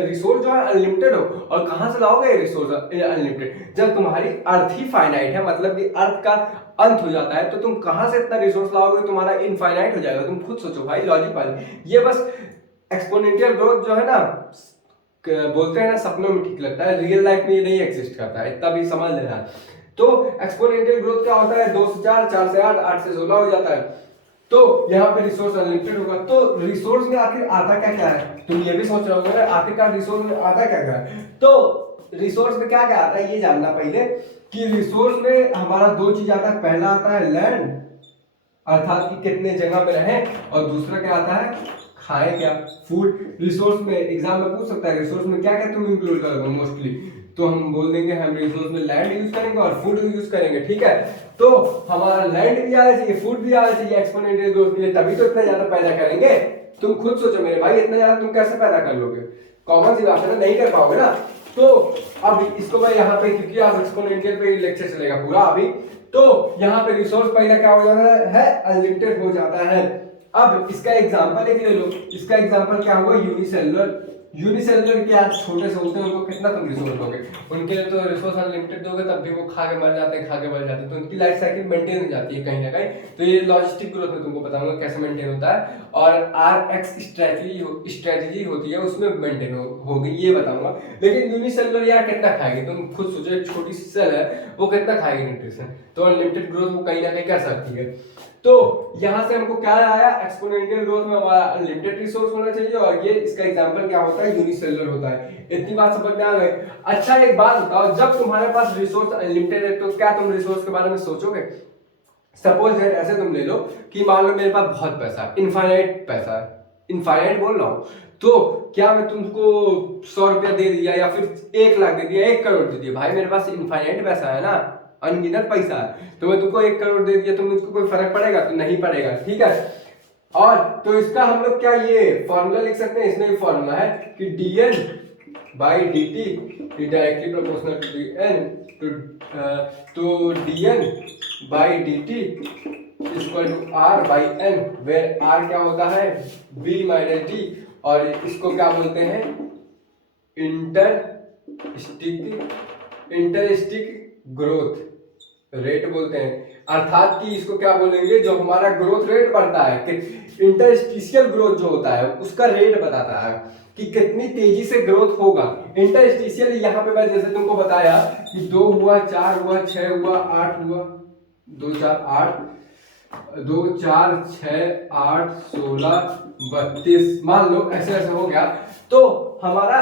रिसोर्स जो है अनलिमिटेड हो, और कहां से लाओगे रिसोर्स अनलिमिटेड? जब तुम्हारी अर्थ ही फाइनाइट है, मतलब कि अर्थ का अंत हो जाता है, तो तुम कहां से इतना रिसोर्स लाओगे? तुम्हारा इनफाइनाइट हो जाएगा। तुम खुद सोचो भाई, लॉजिक वाली ये बस एक्सपोनेंशियल ग्रोथ जो है ना, बोलते हैं ना सपनों में ठीक लगता है, रियल लाइफ में ये नहीं एग्जिस्ट करता है, इतना भी समझ लेना। तो एक्सपोनेंशियल ग्रोथ क्या होता है, 2 से 4, 4 से 8, 8 से 16 हो जाता है। तो यहाँ पे रिसोर्स अनलिमिटेड होगा। तो रिसोर्स में आखिर आता क्या क्या है, तुम ये भी सोच रहे होगे आखिरकार रिसोर्स में आता क्या क्या है। तो रिसोर्स में क्या क्या आता है ये जानना पहले, कि रिसोर्स में हमारा 2 चीज आता है। पहला आता है लैंड, अर्थात कि कितने जगह पे रहे, और दूसरा क्या आता है, खाए क्या, फूड। रिसोर्स में एग्जाम में पूछ सकता है रिसोर्स में क्या क्या तुम इंक्लूड करोगे मोस्टली, तो हम बोल देंगे हम रिसोर्स में लैंड यूज करेंगे और फूड यूज करेंगे, ठीक है। तो हमारा लैंड भी आना चाहिए, फूड भी आना चाहिए एक्सपोनेंशियल ग्रोथ के लिए, तभी तो इतना ज्यादा पैदा करेंगे। तुम खुद सोचो मेरे भाई, इतना ज्यादा तुम कैसे पैदा कर लोगे? कॉमन सी बात है ना, नहीं कर पाओगे ना। तो अब इसको मैं यहाँ पे, क्योंकि आज एक्सपोनेंशियल पे लेक्चर चलेगा पूरा अभी, तो यहाँ पे रिसोर्स पहले क्या हो जाता है, अनलिमिटेड हो जाता है। अब इसका एग्जांपल एक ले लो, इसका एग्जांपल क्या हुआ, यूनिसेलुलर। यूनिसेलुलर के आज छोटे से होते हैं, उनको कितना तुम रिसोर्स दोगे? उनके लिए तो रिसोर्स अनलिमिटेड दोगे, तब भी वो खा के मर जाते हैं, खा के मर जाते हैं, तो उनकी लाइफ साइकिल मेंटेन हो जाती है कहीं ना कहीं। तो ये लॉजिस्टिक ग्रोथ में तुमको बताऊंगा कैसे मेंटेन होता है, और RX स्ट्रेटजी होती है उसमें मेंटेन होगी, ये बताऊंगा। लेकिन यूनिसेलुलर यार कितना खाएगी, तुम खुद सोचो, एक छोटी सी सेल है वो कितना खाएगी न्यूट्रिशन, तो अनलिमिटेड ग्रोथ वो कहीं ना कहीं कर सकती है। तो यहाँ से हमको क्या आया, एक्सपोनेंशियल ग्रोथ में हमारा लिमिटेड रिसोर्स होना चाहिए, और ये इसका एग्जांपल क्या होता है, यूनिसेलुलर होता है। इतनी बात समझ में आ गई। अच्छा एक बात बताओ, जब तुम्हारे पास रिसोर्स अनलिमिटेड है तो क्या तुम रिसोर्स के बारे में सोचोगे? सपोज दैट ऐसे तुम ले लो कि मान लो मेरे पास बहुत पैसा है, इनफाइनाइट पैसा है, इनफाइनाइट बोल रहा हूँ, तो क्या मैं तुमको 100 रुपया दे दिया या फिर 1 लाख दे दिया, 1 करोड़ दे दिया, भाई मेरे पास इनफाइनाइट पैसा है ना, अनगिनत पैसा है, तो मैं तुमको 1 करोड़ दे दिया तो मुझको कोई फर्क पड़ेगा? तो नहीं पड़ेगा, ठीक है। और तो इसका हम लोग क्या ये फॉर्मूला लिख सकते हैं, इसमें भी फॉर्मूला है कि dn by dt directly proportional to dn, तो dn by dt equal to r by n, where r क्या होता है, b माइनस d, और इसको क्या बोलते हैं, इंटरस्टिक ग्रोथ रेट बोलते हैं। अर्थात कि इसको क्या बोलेंगे, जो हमारा ग्रोथ रेट बढ़ता है, कि इंटरस्टिशियल ग्रोथ जो होता है उसका रेट बताता है कि कितनी तेजी से ग्रोथ होगा। इंटरस्टिशियल यहाँ पे मैं जैसे तुमको बताया कि 2 हुआ, 4 हुआ, 6 हुआ, 8 हुआ, 2 4 8, 2 4 6 8 16 32, मान लो ऐसे ऐसे हो गया, तो हमारा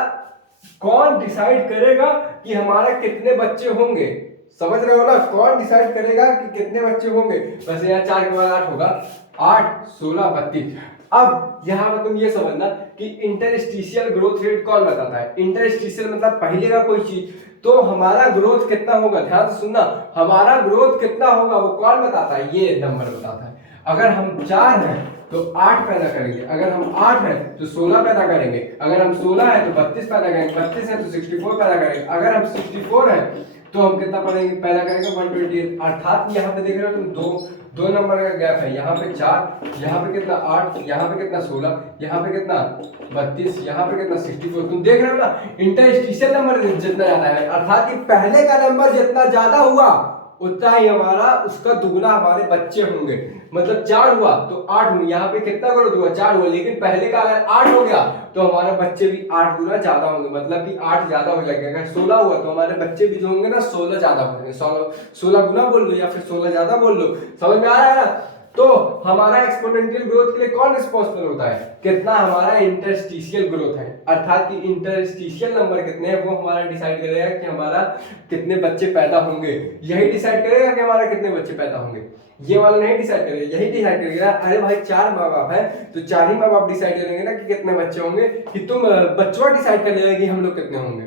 कौन डिसाइड करेगा कि हमारा कितने बच्चे होंगे? समझ रहे हो ना, कौन डिसाइड करेगा कि कितने बच्चे होंगे? वैसे यहाँ 4 के बाद 8 होगा, 8 16 32। अब यहाँ पर तुम ये समझना कि इंटरस्टिशियल ग्रोथ रेट कौन बताता है। इंटरस्टिशियल मतलब पहले का कोई चीज, तो हमारा ग्रोथ कितना होगा, ध्यान से सुनना, हमारा ग्रोथ कितना होगा वो कौन बताता है, ये नंबर बताता है। अगर हम 4 हैं तो 8 पैदा करेंगे, अगर हम 8 हैं तो 16 पैदा करेंगे, अगर हम 16 हैं तो 32 पैदा करेंगे, 32 है तो 64 पैदा करेंगे, अगर हम 64 हैं तो हम कितना पैदा करेंगे, 128। अर्थात यहाँ पे देख रहे हो तुम, दो नंबर का गैप है, यहाँ पे 4, यहाँ पे कितना 8, यहाँ पे कितना 16, यहाँ पे कितना 32, यहाँ पे कितना 64। तुम देख रहे हो ना, इंटरस्टिशियल नंबर जितना ज्यादा है, अर्थात कि पहले का नंबर जितना ज्यादा हुआ उतना ही हमारा उसका दुगना हमारे बच्चे होंगे। मतलब 4 हुआ तो 8 हुआ, यहाँ पे कितना ग्रोथ हुआ, 4 हुआ, लेकिन पहले का अगर 8 हो गया तो हमारे बच्चे भी 8 गुना ज्यादा होंगे, मतलब कि 8 ज्यादा हो जाएगा। अगर 16 हुआ तो हमारे बच्चे भी जो होंगे ना 16 ज्यादा हो जाएंगे, 16 गुना बोल लो या फिर 16 ज्यादा बोल लो, समझ में आ रहा है ना। तो हमारा एक्सपोनेंशियल ग्रोथ के लिए कौन रिस्पॉन्सिबल होता है, कितना हमारा इंटरस्टिशियल ग्रोथ है, अर्थात कि इंटरस्टिशियल नंबर कितने हैं वो हमारा डिसाइड करेगा कि हमारा कितने बच्चे पैदा होंगे। यही डिसाइड करेगा कि हमारा कितने बच्चे पैदा होंगे, ये वाला नहीं डिसाइड करेगा, यही डिसाइड करेगा। अरे भाई 4 माँ बाप है तो 4 ही माँ बाप डिसाइड करेंगे ना कि कितने बच्चे होंगे, कि तुम बच्चों डिसाइड कर लेगा कि हम लोग कितने होंगे।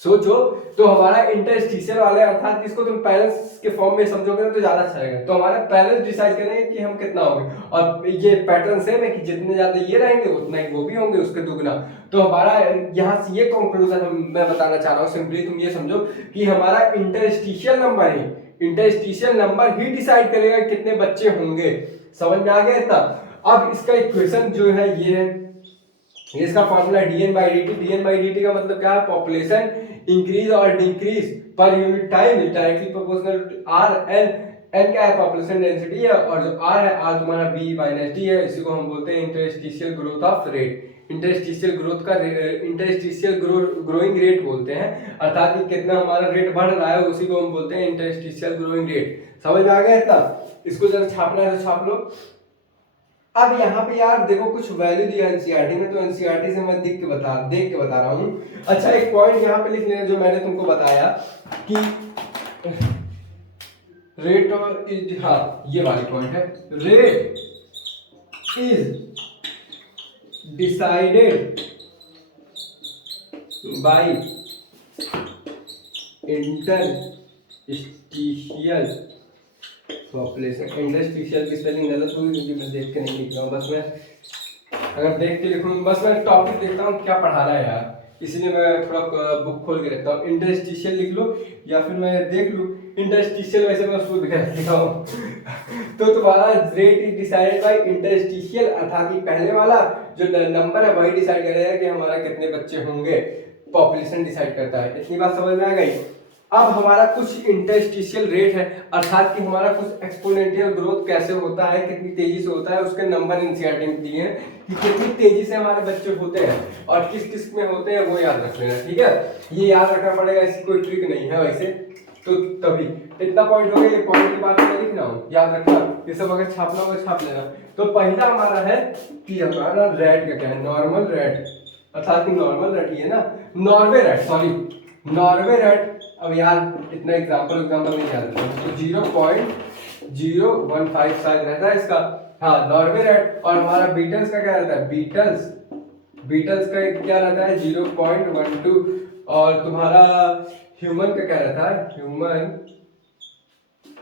सोचो, तो हमारा इंटरस्टिशियल वाले अर्थात इसको तुम पेरेंट्स के फॉर्म में समझोगे ना तो ज्यादा अच्छा रहेगा। तो हमारे पेरेंट्स डिसाइड करेंगे कि हम कितना होंगे, और ये पैटर्न सेम है कि जितने ज्यादा ये रहेंगे उतना ही वो भी होंगे उसके दुगना। तो हमारा यहाँ से ये कंक्लूजन मैं बताना चाह रहा हूँ, सिंपली तुम ये समझो कि हमारा इंटरस्टिशियल नंबर ही डिसाइड करेगा कितने बच्चे होंगे। समझ में आ गया इतना। अब इसका इक्वेशन जो है ये है, इसका formula dn by dt। dn by dt का मतलब क्या है, पॉपुलेशन इंक्रीज और decrease per unit time directly proportional r। n क्या है, पॉपुलेशन डेंसिटी है, और जो r है, r तुम्हारा b माइनस d है। इसी को हम बोलते हैं interstitial growth of rate. Interstitial growth का इंटरस्टिशियल ग्रोइंग रेट बोलते हैं, अर्थात कि कितना हमारा रेट बढ़ रहा है उसी को हम बोलते हैं इंटरस्टिशियल ग्रोइंग रेट। समझ में आ गया इतना। इसको जरा छापना है तो छाप लो। अब यहाँ पे यार देखो कुछ वैल्यू दिया एनसीईआरटी में, तो एनसीईआरटी से मैं देख के बता रहा हूँ। अच्छा एक पॉइंट यहाँ पे लिख लेना जो मैंने तुमको बताया कि रेट इज, हाँ ये वाली पॉइंट है, rate is decided by interstitial population. Interstitial की स्पेलिंग गलत हुई क्योंकि मैं देख के नहीं लिख रहा हूँ, बस मैं अगर देख के लिखूँ, बस मैं टॉपिक देखता हूँ क्या पढ़ा रहा है यार, इसलिए मैं थोड़ा बुक खोल के रखता हूँ। इंटरस्टिशियल लिख लो या फिर मैं देख लूँ इंटरस्टिशियल, वैसे मैं उसको लिखा हूँ तो तुम्हारा rate is decided by interstitial, अर्थात कि पहले वाला जो नंबर है वही डिसाइड करेगा कि हमारा कितने बच्चे होंगे, पॉपुलेशन डिसाइड करता है। इतनी बात समझ में आ गई। अब हमारा कुछ इंटरस्टिशियल रेट है, अर्थात कि हमारा कुछ एक्सपोनेंशियल ग्रोथ कैसे होता है, कितनी तेजी से होता है, उसके नंबर एनसीईआरटी में दिए हैं कि कितनी तेजी से हमारे बच्चे होते हैं और किस किस में होते हैं, वो याद रख लेना, ठीक है। ये याद रखना पड़ेगा, इसकी कोई ट्रिक नहीं है वैसे। तो तभी इतना पॉइंट हो गया। ये पॉइंट की बात मैं लिख रहा हूँ, याद रखना। ये सब अगर छापना होगा छाप लेना। तो पहला हमारा है कि हमारा रेट का क्या है, नॉर्मल रेट, अर्थात नॉर्मल रेट ये ना, Norway rate, sorry Norway rate. अब यार इतना एग्जाम्पल नहीं याद रहता, तो 0.015 शायद रहता है इसका, हाँ नॉर्वे रेट। और हमारा बीटल्स का क्या रहता है, बीटल्स का क्या रहता है 0.12। और तुम्हारा ह्यूमन का क्या रहता है,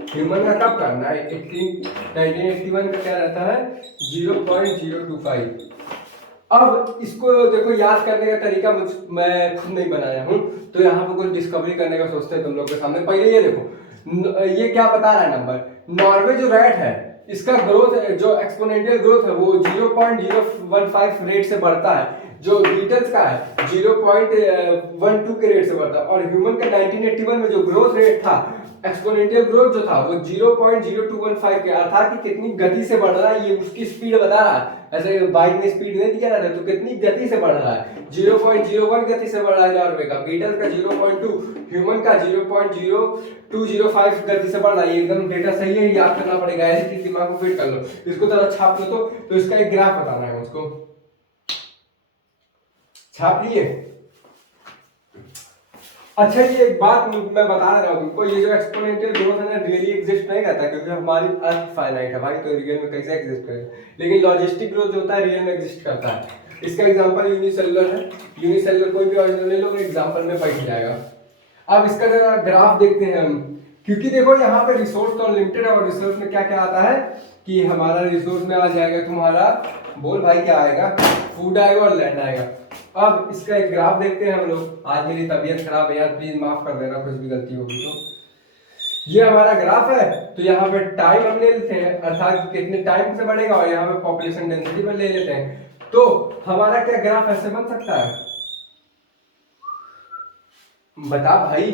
ह्यूमन का कब करना है 1981 का क्या रहता है 0.025। अब इसको देखो, याद करने का तरीका मैं खुद नहीं बनाया हूँ, तो यहाँ पे कुछ डिस्कवरी करने का सोचते हैं तुम लोग के सामने। पहले ये देखो ये क्या बता रहा है नंबर, नॉर्वे जो रेट है इसका ग्रोथ जो एक्सपोनेंशियल ग्रोथ है वो 0.015 रेट से बढ़ता है, जो बीटल्स का है 0.12 के रेट से बढ़ता है। और ह्यूमन का 1981 में जो ग्रोथ रेट था, एक्सपोनेंशियल ग्रोथ जो था वो 0.0215 के, अर्थात कि कितनी गति से बढ़ रहा है, ये उसकी स्पीड बता रहा है। ऐसे बाइक में स्पीड नहीं दिया रहता, तो कितनी गति से बढ़ रहा है, 0.01 गति से बढ़ रहा है नॉर्वे का, बीटल का 0.2, ह्यूमन का 0.0205 गति से बढ़ रहा है। एकदम डेटा सही है, याद करना पड़ेगा, ऐसे दिमाग को फिट कर लो, इसको जरा छाप लो। तो इसका एक ग्राफ बताना है मुझको, छाप लिए। अच्छा ये एक बात मैं बता रहा हूँ तुमको, ये जो एक्सपोनेंशियल ग्रोथ है ना रियली एग्जिस्ट नहीं करता, क्योंकि हमारी अर्थ फाइनाइट है भाई, तो रियल में कैसे एग्जिस्ट करेगा। लेकिन लॉजिस्टिक ग्रोथ जो होता है रियल में एग्जिस्ट करता है। इसका एग्जांपल यूनिसेलुलर है, यूनिसेलुलर कोई भी ऑर्गेनिज्म ले लो, एग्जांपल में बैठ जाएगा। अब इसका जरा ग्राफ देखते हैं हम, क्योंकि देखो यहाँ पे रिसोर्स तो अनलिमिटेड है, और रिसोर्स में क्या क्या आता है कि हमारा रिसोर्स में आ जाएगा तुम्हारा, बोल भाई क्या आएगा, फूड आएगा और लैंड आएगा। अब इसका एक ग्राफ देखते हैं हम लोग। आज मेरी तबीयत खराब है यार, प्लीज माफ कर देना कुछ भी गलती होगी तो। ये हमारा ग्राफ है, तो यहाँ पे टाइम हम ले लेते हैं, अर्थात कितने टाइम से बढ़ेगा, और यहाँ पे पॉपुलेशन डेंसिटी पर ले लेते हैं। तो हमारा क्या ग्राफ ऐसे बन सकता है, बता भाई,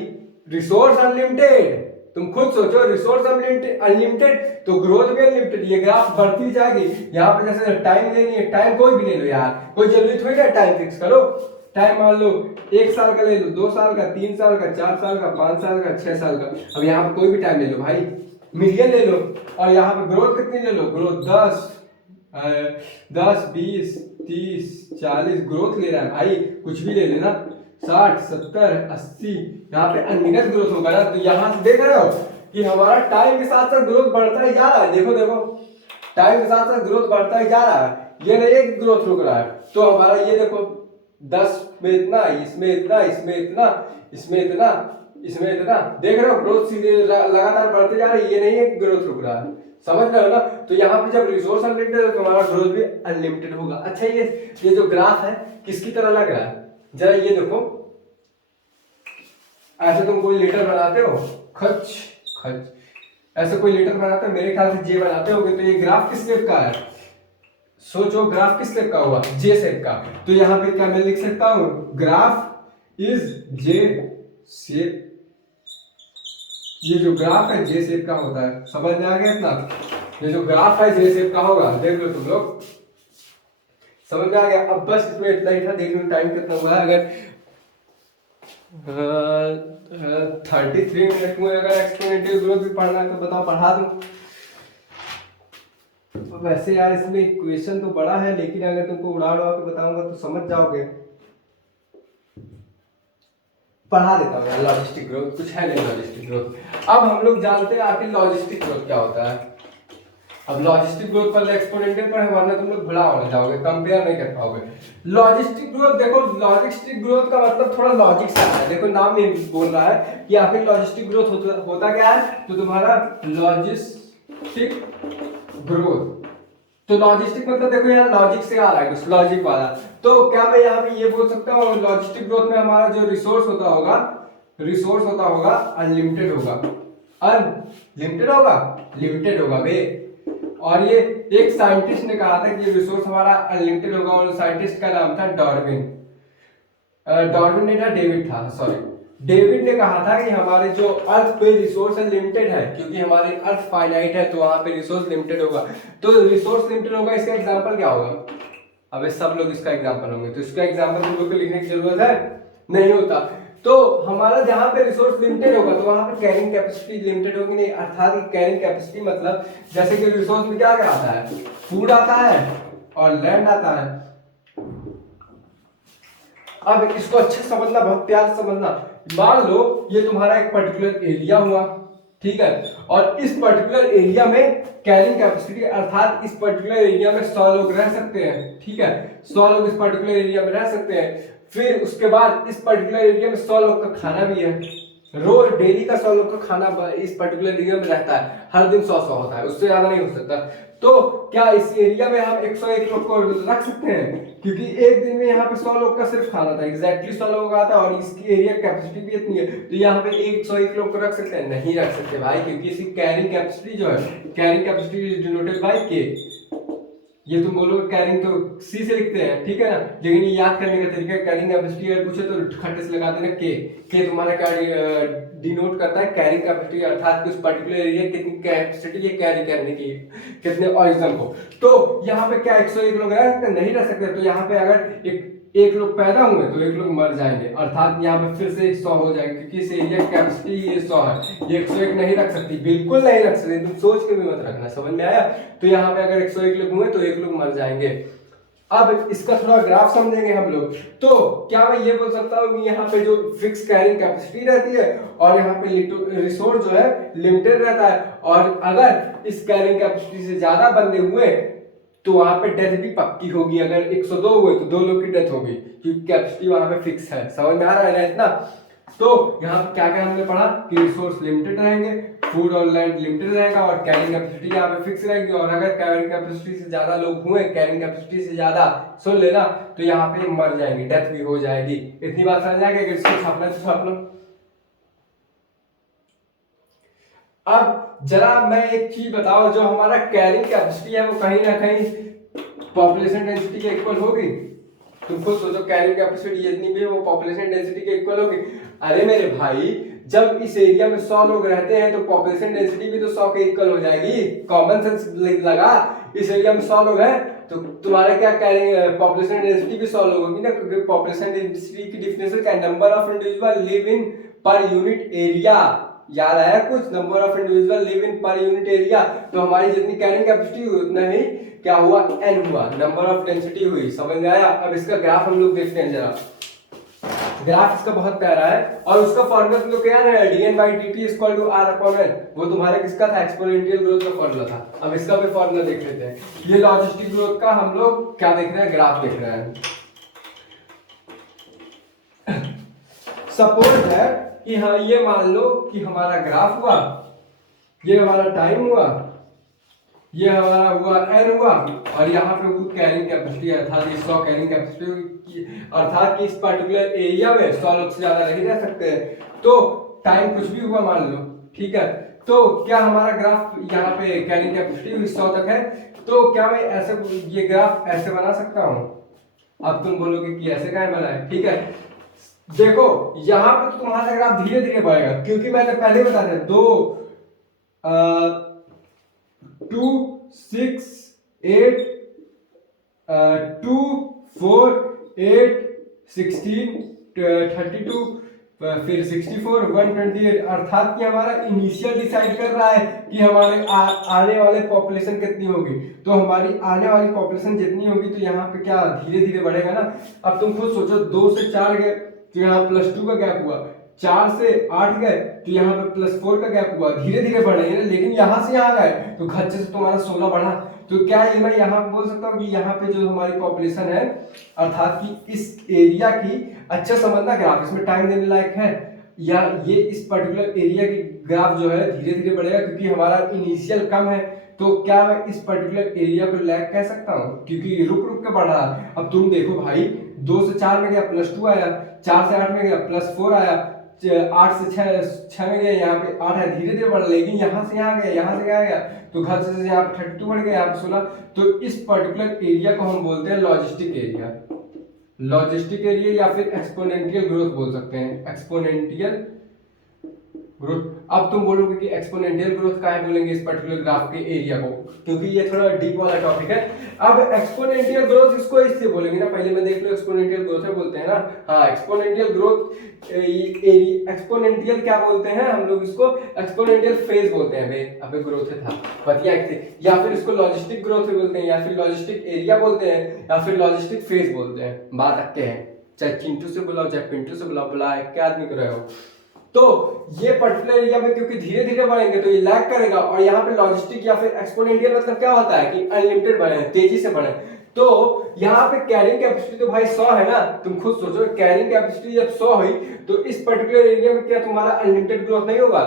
रिसोर्स अनलिमिटेड, तुम खुद सोचो, रिसोर्स अनलिमिटेड तो ग्रोथ भी अनलिमिटेड, ये ग्राफ बढ़ती जाएगी। यहाँ पे जैसे टाइम लेनी है, टाइम कोई भी ले लो यार, कोई जरूरी थोड़ी ना टाइम फिक्स करो। टाइम मान लो 1 साल का ले लो, 2 साल का, 3 साल का, 4 साल का, 5 साल का, 6 साल का। अब यहाँ पे कोई भी टाइम ले लो भाई, मिलियन ले लो। और यहाँ पे ग्रोथ कितनी ले लो, ग्रोथ 10, 20, 30, 40 ग्रोथ ले रहा है भाई, कुछ भी ले लेना, 60, 70, 80, यहाँ पे अनगिनत ग्रोथ होगा ना। तो यहाँ से देख रहे हो कि हमारा टाइम के साथ साथ ग्रोथ बढ़ता ही जा रहा है। देखो देखो, टाइम के साथ साथ ग्रोथ बढ़ता ही जा रहा है, ये नहीं एक ग्रोथ रुक रहा है। तो हमारा ये देखो 10 में इतना, इसमें इतना, इसमें इतना, इसमें इतना, इसमें इतना, देख रहे हो ग्रोथ सीधे लगातार बढ़ते जा रही है, ये नहीं एक ग्रोथ रुक रहा है, समझ रहे हो ना। तो यहाँ पे जब रिसोर्स अनलिमिटेड है तो हमारा ग्रोथ भी अनलिमिटेड होगा। अच्छा ये जो ग्राफ है किसकी तरह लग रहा है, जरा ये देखो, ऐसे तुम कोई लेटर बनाते हो, खच खच ऐसे कोई लेटर बनाते हो, मेरे ख्याल से जे बनाते होगे, तो ये ग्राफ किस शेप का है, सोचो ग्राफ किस शेप का हुआ, जे शेप का। तो यहाँ पे क्या मैं लिख सकता हूँ, ग्राफ इज जे शेप, ये जो ग्राफ है जे शेप का होता है, समझ में आ गया इतना। ये जो ग्राफ है जे शेप का होगा, देख लो तुम लोग, समझ में आ गया। अब बस इसमें इतना ही था, देख लो टाइम कितना हुआ है। अगर 33 मिनट में अगर एक्सपोनेंशियल ग्रोथ भी पढ़ना है तो बताओ, पढ़ा दूं। तो वैसे यार इसमें इक्वेशन तो बड़ा है, लेकिन अगर तुमको उड़ा उड़ा के बताऊंगा तो समझ जाओगे, पढ़ा देता हूँ यार। लॉजिस्टिक ग्रोथ कुछ है नहीं, लॉजिस्टिक ग्रोथ अब हम लोग जानते हैं आखिर लॉजिस्टिक ग्रोथ क्या होता है। अब लॉजिस्टिक ग्रोथ पर एक्सपोनेंशियल पर है, वरना तुम लोग भुला होने जाओगे, कंपेयर नहीं कर पाओगे। लॉजिस्टिक ग्रोथ देखो, लॉजिस्टिक ग्रोथ का मतलब थोड़ा लॉजिक से आता है। देखो नाम नहीं बोल रहा है कि आखिर लॉजिस्टिक ग्रोथ होता क्या है, तो तुम्हारा लॉजिस्टिक ग्रोथ, तो लॉजिस्टिक मतलब देखो यहाँ लॉजिक से आ रहा है, कुछ लॉजिक वाला। तो क्या मैं यहाँ पे ये बोल सकता हूँ, लॉजिस्टिक ग्रोथ में हमारा जो रिसोर्स होता होगा अनलिमिटेड होगा, अनलिमिटेड होगा, लिमिटेड होगा बे। और ये एक साइंटिस्ट ने कहा था कि ये रिसोर्स हमारा अनलिमिटेड होगा, और साइंटिस्ट का नाम था डार्विन। डार्विन नहीं था, डेविड था, सॉरी, डेविड ने कहा था कि हमारे जो अर्थ पे रिसोर्स लिमिटेड है, क्योंकि हमारी अर्थ फाइनाइट है, तो वहां पे रिसोर्स लिमिटेड होगा। तो रिसोर्स लिमिटेड होगा, इसका एग्जांपल क्या होगा, अबे सब लोग इसका एग्जांपल होंगे, तो इसका एग्जांपल तुम लोग को लिखने की जरूरत है नहीं होता। तो हमारा जहाँ पे रिसोर्स लिमिटेड होगा तो वहाँ पे कैरिंग कैपेसिटी लिमिटेड होगी नहीं, अर्थात कैरिंग कैपेसिटी मतलब जैसे कि रिसोर्स में क्या क्या आता है, फूड आता है और लैंड आता है। अब इसको अच्छे से समझना, बहुत प्यार से समझना। मान लो ये तुम्हारा एक पर्टिकुलर एरिया हुआ, ठीक है, और इस पर्टिकुलर एरिया में कैरिंग कैपेसिटी अर्थात इस पर्टिकुलर एरिया में 100 लोग रह सकते हैं, ठीक है, 100 लोग इस पर्टिकुलर एरिया में रह सकते हैं। फिर उसके बाद इस पर्टिकुलर एरिया में 100 लोग का खाना भी है, रोज डेली का 100 लोग का खाना इस पर्टिकुलर एरिया में रहता है, हर दिन 100 होता है, उससे ज्यादा नहीं हो सकता। तो क्या इस एरिया में हम 101 लोग को रख सकते हैं, क्योंकि एक दिन में यहाँ पे 100 लोग का सिर्फ खाना था, एग्जैक्टली 100 लोगों का आता है और इसकी एरिया कैपेसिटी भी इतनी है, तो यहाँ पे 101 लोग को रख सकते हैं, नहीं रख सकते भाई, क्योंकि इसकी कैरिंग कैपेसिटी जो है, carrying capacity is denoted by के। ये तुम बोलोगे कैरिंग तो सी से लिखते हैं, ठीक है ना, लेकिन ये याद करने का तरीका, कैरिंग कैपेसिटी अगर पूछे तो खट्टे से लगा देना के तुम्हारा क्या डिनोट करता है कैरिंग कैपेसिटी, अर्थात कि उस पर्टिकुलर एरिया कितनी कैपेसिटी है कैरी करने की, कितने ओरिजिन को। तो यहाँ पे क्या 101 लोग रह सकते, नहीं रह सकते। तो यहाँ पे अगर एक लोग पैदा हुए तो एक लोग मर जाएंगे, अर्थात यहाँ पे फिर से 100 हो जाएंगे, क्योंकि इस एरिया की कैपेसिटी ये 100 है, ये 101 नहीं रख सकती, बिल्कुल नहीं रख सकती, तुम सोच के भी मत रखना, समझ में आया। तो यहाँ पे अगर 101 लोग हुए तो एक लोग मर जाएंगे। अब इसका थोड़ा ग्राफ समझेंगे हम लोग। तो क्या मैं ये बोल सकता हूँ कि यहाँ पे जो फिक्स कैरिंग कैपेसिटी रहती है और यहाँ पे रिसोर्स जो है लिमिटेड रहता है, और अगर इस कैरिंग कैपेसिटी से ज्यादा बंदे हुए तो वहां पे डेथ भी पक्की होगी, अगर 102 हुए तो 2 लोग की डेथ होगी, क्योंकि कैपेसिटी वहां पे फिक्स है। समझ में आ रहा है ना इतना। तो यहाँ पे क्या क्या हमने पढ़ा कि रिसोर्स लिमिटेड रहेंगे, फूड और लैंड लिमिटेड रहेगा और कैरिंग कैपेसिटी यहाँ पे फिक्स रहेगी, और अगर कैरिंग कैपेसिटी से ज्यादा लोग हुए, कैरिंग कैपेसिटी से ज्यादा, सुन लेना, तो यहाँ पे मर जाएंगे, डेथ भी हो जाएगी। इतनी बात समझ जाएगी। अगर इसको छापना है तो छाप लो। अब जरा मैं एक चीज बताओ, जो हमारा कैरिंग कैपेसिटी है वो कहीं ना कहीं पॉपुलेशन डेंसिटी के इक्वल होगी। तुम खुद सोचो, कैरिंग कैपेसिटी जितनी भी है वो पॉपुलेशन डेंसिटी के इक्वल होगी। अरे मेरे भाई, जब इस एरिया में 100 लोग रहते हैं तो पॉपुलेशन डेंसिटी भी तो 100 के इक्वल हो जाएगी। कॉमन सेंस लगा, इस एरिया में 100 लोग हैं तो तुम्हारे क्या कैरिंग पॉपुलेशन डेंसिटी भी 100 लोग होगी ना, क्योंकि पॉपुलेशन डेंसिटी की डेफिनेशन क्या है, number of individual live in per unit area. याद आया कुछ, number of individual live in per unit area. तो हमारी जितनी कैरिंग कैपेसिटी हुई उतना ही क्या हुआ, एन हुआ, नंबर ऑफ डेंसिटी हुई। समझ में आया। अब इसका ग्राफ हम लोग देखते हैं जरा। ग्राफ इसका बहुत प्यारा है और उसका फॉर्मूला तुम लोग क्या है, dn/dt = r/n। वो तुम्हारे किसका था, एक्सपोनेंशियल ग्रोथ का फॉर्मूला था। अब इसका भी फॉर्मूला देख लेते हैं। ये लॉजिस्टिक ग्रोथ का हम लोग क्या देख रहे हैं, ग्राफ देख रहे हैं। सपोज दैट कि हाँ, ये मान लो कि हमारा ग्राफ हुआ, ये हमारा टाइम हुआ, ये हमारा हुआ n हुआ, और यहाँ पे वो कैरिंग कैपेसिटी अर्थात 100 कैरिंग कैपेसिटी, अर्थात कि इस पर्टिकुलर एरिया में 100 लोग से ज्यादा नहीं रह सकते हैं। तो टाइम कुछ भी हुआ मान लो, ठीक है। तो क्या हमारा ग्राफ यहाँ पे कैरिंग कैपेसिटी 100 तक है, तो क्या मैं ऐसे ये ग्राफ ऐसे बना सकता हूँ। अब तुम बोलोगे कि ऐसे क्या बना है, ठीक है। देखो यहाँ पे तो तुम्हारा ग्राफ धीरे धीरे बढ़ेगा, क्योंकि मैंने पहले बता दिया 2 6 8 2 4 8 16 32 फिर 64 128, अर्थात कि हमारा इनिशियल डिसाइड कर रहा है कि हमारे आने वाले पॉपुलेशन कितनी होगी। तो हमारी आने वाली पॉपुलेशन जितनी होगी तो यहाँ पे क्या धीरे धीरे बढ़ेगा ना। अब तुम खुद सोचो, 2 से 4 गए तो यहाँ +2 का गैप हुआ, 4 से 8 गए तो यहाँ पे +4 का गैप हुआ, धीरे धीरे बढ़ेंगे। लेकिन यहाँ से यहाँ गए तो खच्चे से तुम्हारा 16 बढ़ा। तो क्या ये मैं यहाँ पे बोल सकता हूँ कि यहाँ पे जो हमारी पॉपुलेशन है, अर्थात कि इस एरिया की, अच्छा समझना ग्राफ इसमें टाइम देने लायक है, या ये इस पर्टिकुलर एरिया की ग्राफ जो है धीरे धीरे बढ़ेगा, क्योंकि हमारा इनिशियल कम है। तो क्या मैं इस पर्टिकुलर एरिया को लैग कह सकता हूँ, क्योंकि रुक रुक के बढ़ रहा है। अब तुम देखो भाई, 2 से 4 में गया +2 आया, 4 से 8 में गया +4 आया, 8 से 6 में गया, यहाँ पे 8 है, धीरे धीरे बढ़। लेकिन यहाँ से यहाँ गया, यहाँ से यहाँ गया तो घर से यहाँ पे 32 बढ़ गया, यहाँ पे 16। तो इस पर्टिकुलर एरिया को हम बोलते हैं लॉजिस्टिक एरिया। लॉजिस्टिक एरिया या फिर एक्सपोनेंशियल ग्रोथ बोल सकते हैं, एक्सपोनेंशियल ग्रोथ। अब तुम बोलोगे कि एक्सपोनेंशियल ग्रोथ का है बोलेंगे इस पर्टिकुलर ग्राफ के एरिया को, क्योंकि ये थोड़ा डीप वाला टॉपिक है। अब एक्सपोनेंशियल ग्रोथ इसको इसलिए बोलेंगे ना, पहले मैं देख लो एक्सपोनेंशियल ग्रोथ है बोलते हैं ना, हाँ एक्सपोनेंशियल ग्रोथ एक्सपोनेंशियल क्या बोलते हैं हम लोग इसको, एक्सपोनेंशियल फेज बोलते हैं बे, अबे ग्रोथ था बतिया, या फिर इसको लॉजिस्टिक ग्रोथ बोलते हैं, या फिर लॉजिस्टिक एरिया बोलते हैं, या फिर लॉजिस्टिक फेज बोलते हैं, बात अक्के है, चाहे चिंटू से बुलाओ चाहे पिंटू से बुलाओ, बुला क्या आदमी कर रहे हो। तो ये पर्टिकुलर एरिया में क्योंकि धीरे धीरे बढ़ेंगे तो ये लैग करेगा, और यहाँ पे लॉजिस्टिक या फिर एक्सपोनेंशियल मतलब क्या होता है कि अनलिमिटेड बढ़े, तेजी से बढ़े। तो यहाँ पे कैरिंग कैपेसिटी तो भाई 100 है ना, तुम खुद सोचो कैरिंग कैपेसिटी जब 100 हुई तो इस पर्टिकुलर एरिया में क्या तुम्हारा अनलिमिटेड ग्रोथ नहीं होगा।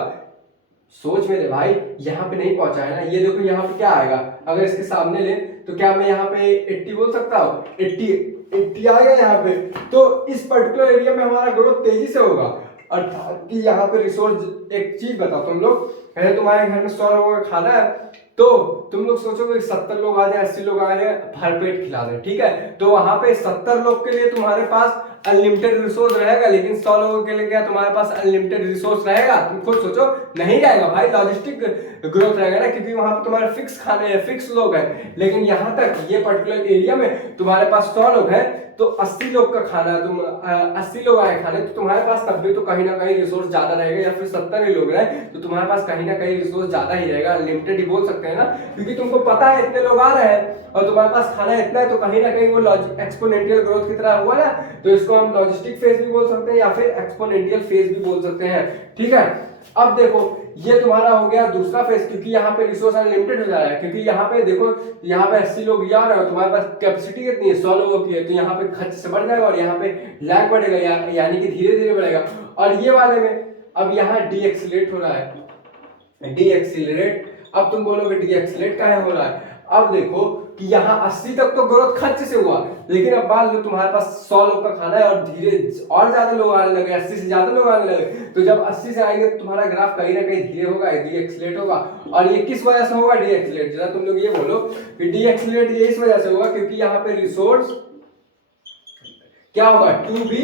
सोच मेरे भाई यहाँ पे नहीं पहुंचा है ना, ये देखो यहाँ पे क्या आएगा, अगर इसके सामने ले तो क्या मैं यहाँ पे 80 बोल सकता हूँ, 80 आएगा यहाँ पे। तो इस पर्टिकुलर एरिया में हमारा ग्रोथ तेजी से होगा, अर्थात कि यहाँ पे रिसोर्स, एक चीज बताओ तुम लोग, पहले तुम्हारे घर में 100 लोगों का खाना है, तो तुम लोग सोचोगे 70 लोग आ जाए 80 लोग आ जाए भरपेट खिला दे, ठीक है, तो वहां पे 70 लोग के लिए तुम्हारे पास अनलिमिटेड रिसोर्स रहेगा, लेकिन 100 लोगों के लिए क्या तुम्हारे पास अनलिमिटेड रिसोर्स रहेगा, तुम खुद सोचो, नहीं रहेगा भाई, लॉजिस्टिक ग्रोथ रहेगा ना, क्योंकि वहां पे तुम्हारे फिक्स खाने हैं, फिक्स लोग हैं। लेकिन यहाँ तक ये पर्टिकुलर एरिया में तुम्हारे पास 100 लोग हैं तो 80 लोग का खाना, तुम 80 लोग आए खाने, तो तुम्हारे पास तब भी तो कहीं ना कहीं रिसोर्स ज्यादा रहेगा, या फिर 70 ही लोग रहे तो तुम्हारे पास कहीं ना कहीं रिसोर्स ज्यादा ही रहेगा, अनलिमिटेड ही बोल सकते हैं ना, क्योंकि तुमको पता है इतने लोग आ रहे हैं और तुम्हारे पास खाना इतना है, तो कहीं ना कहीं वो एक्सपोनेंशियल ग्रोथ की तरह हुआ ना, तो इसको हम लॉजिस्टिक फेज भी बोल सकते हैं या फिर एक्सपोनेंशियल फेज भी बोल सकते हैं, ठीक है। अब देखो ये तुम्हारा हो गया दूसरा फेज, क्योंकि यहाँ पे रिसोर्स अनलिमिटेड हो जा रहा है, क्योंकि यहाँ पे देखो यहाँ पे 80 लोग आ रहे हो, तुम्हारे पास कैपेसिटी कितनी है 100 लोगों की है, तो यहाँ पे खर्च से बढ़ जाएगा और यहाँ पे लैग बढ़ेगा, यानी कि धीरे धीरे बढ़ेगा। और ये वाले में अब यहाँ डी एक्सीलरेट हो रहा है, डी एक्सीलरेट। अब तुम बोलोगे डी एक्सीलरेट काहे हो रहा है, अब देखो कि यहाँ 80 तक तो ग्रोथ खर्च से हुआ, लेकिन अब मान लो तुम्हारे पास 100 लोग का खाना है और धीरे और ज्यादा लोग आने लगे, 80 से ज्यादा लोग आने लगे, तो जब 80 से आएंगे तो तुम्हारा ग्राफ कहीं ना कहीं धीरे होगा, डी एक्सीलरेट होगा। और ये किस वजह से होगा डी एक्सीलरेट, जरा तुम लोग ये बोलो कि डी एक्सीलरेट ये इस वजह से होगा क्योंकि यहाँ पे रिसोर्स क्या होगा, टू बी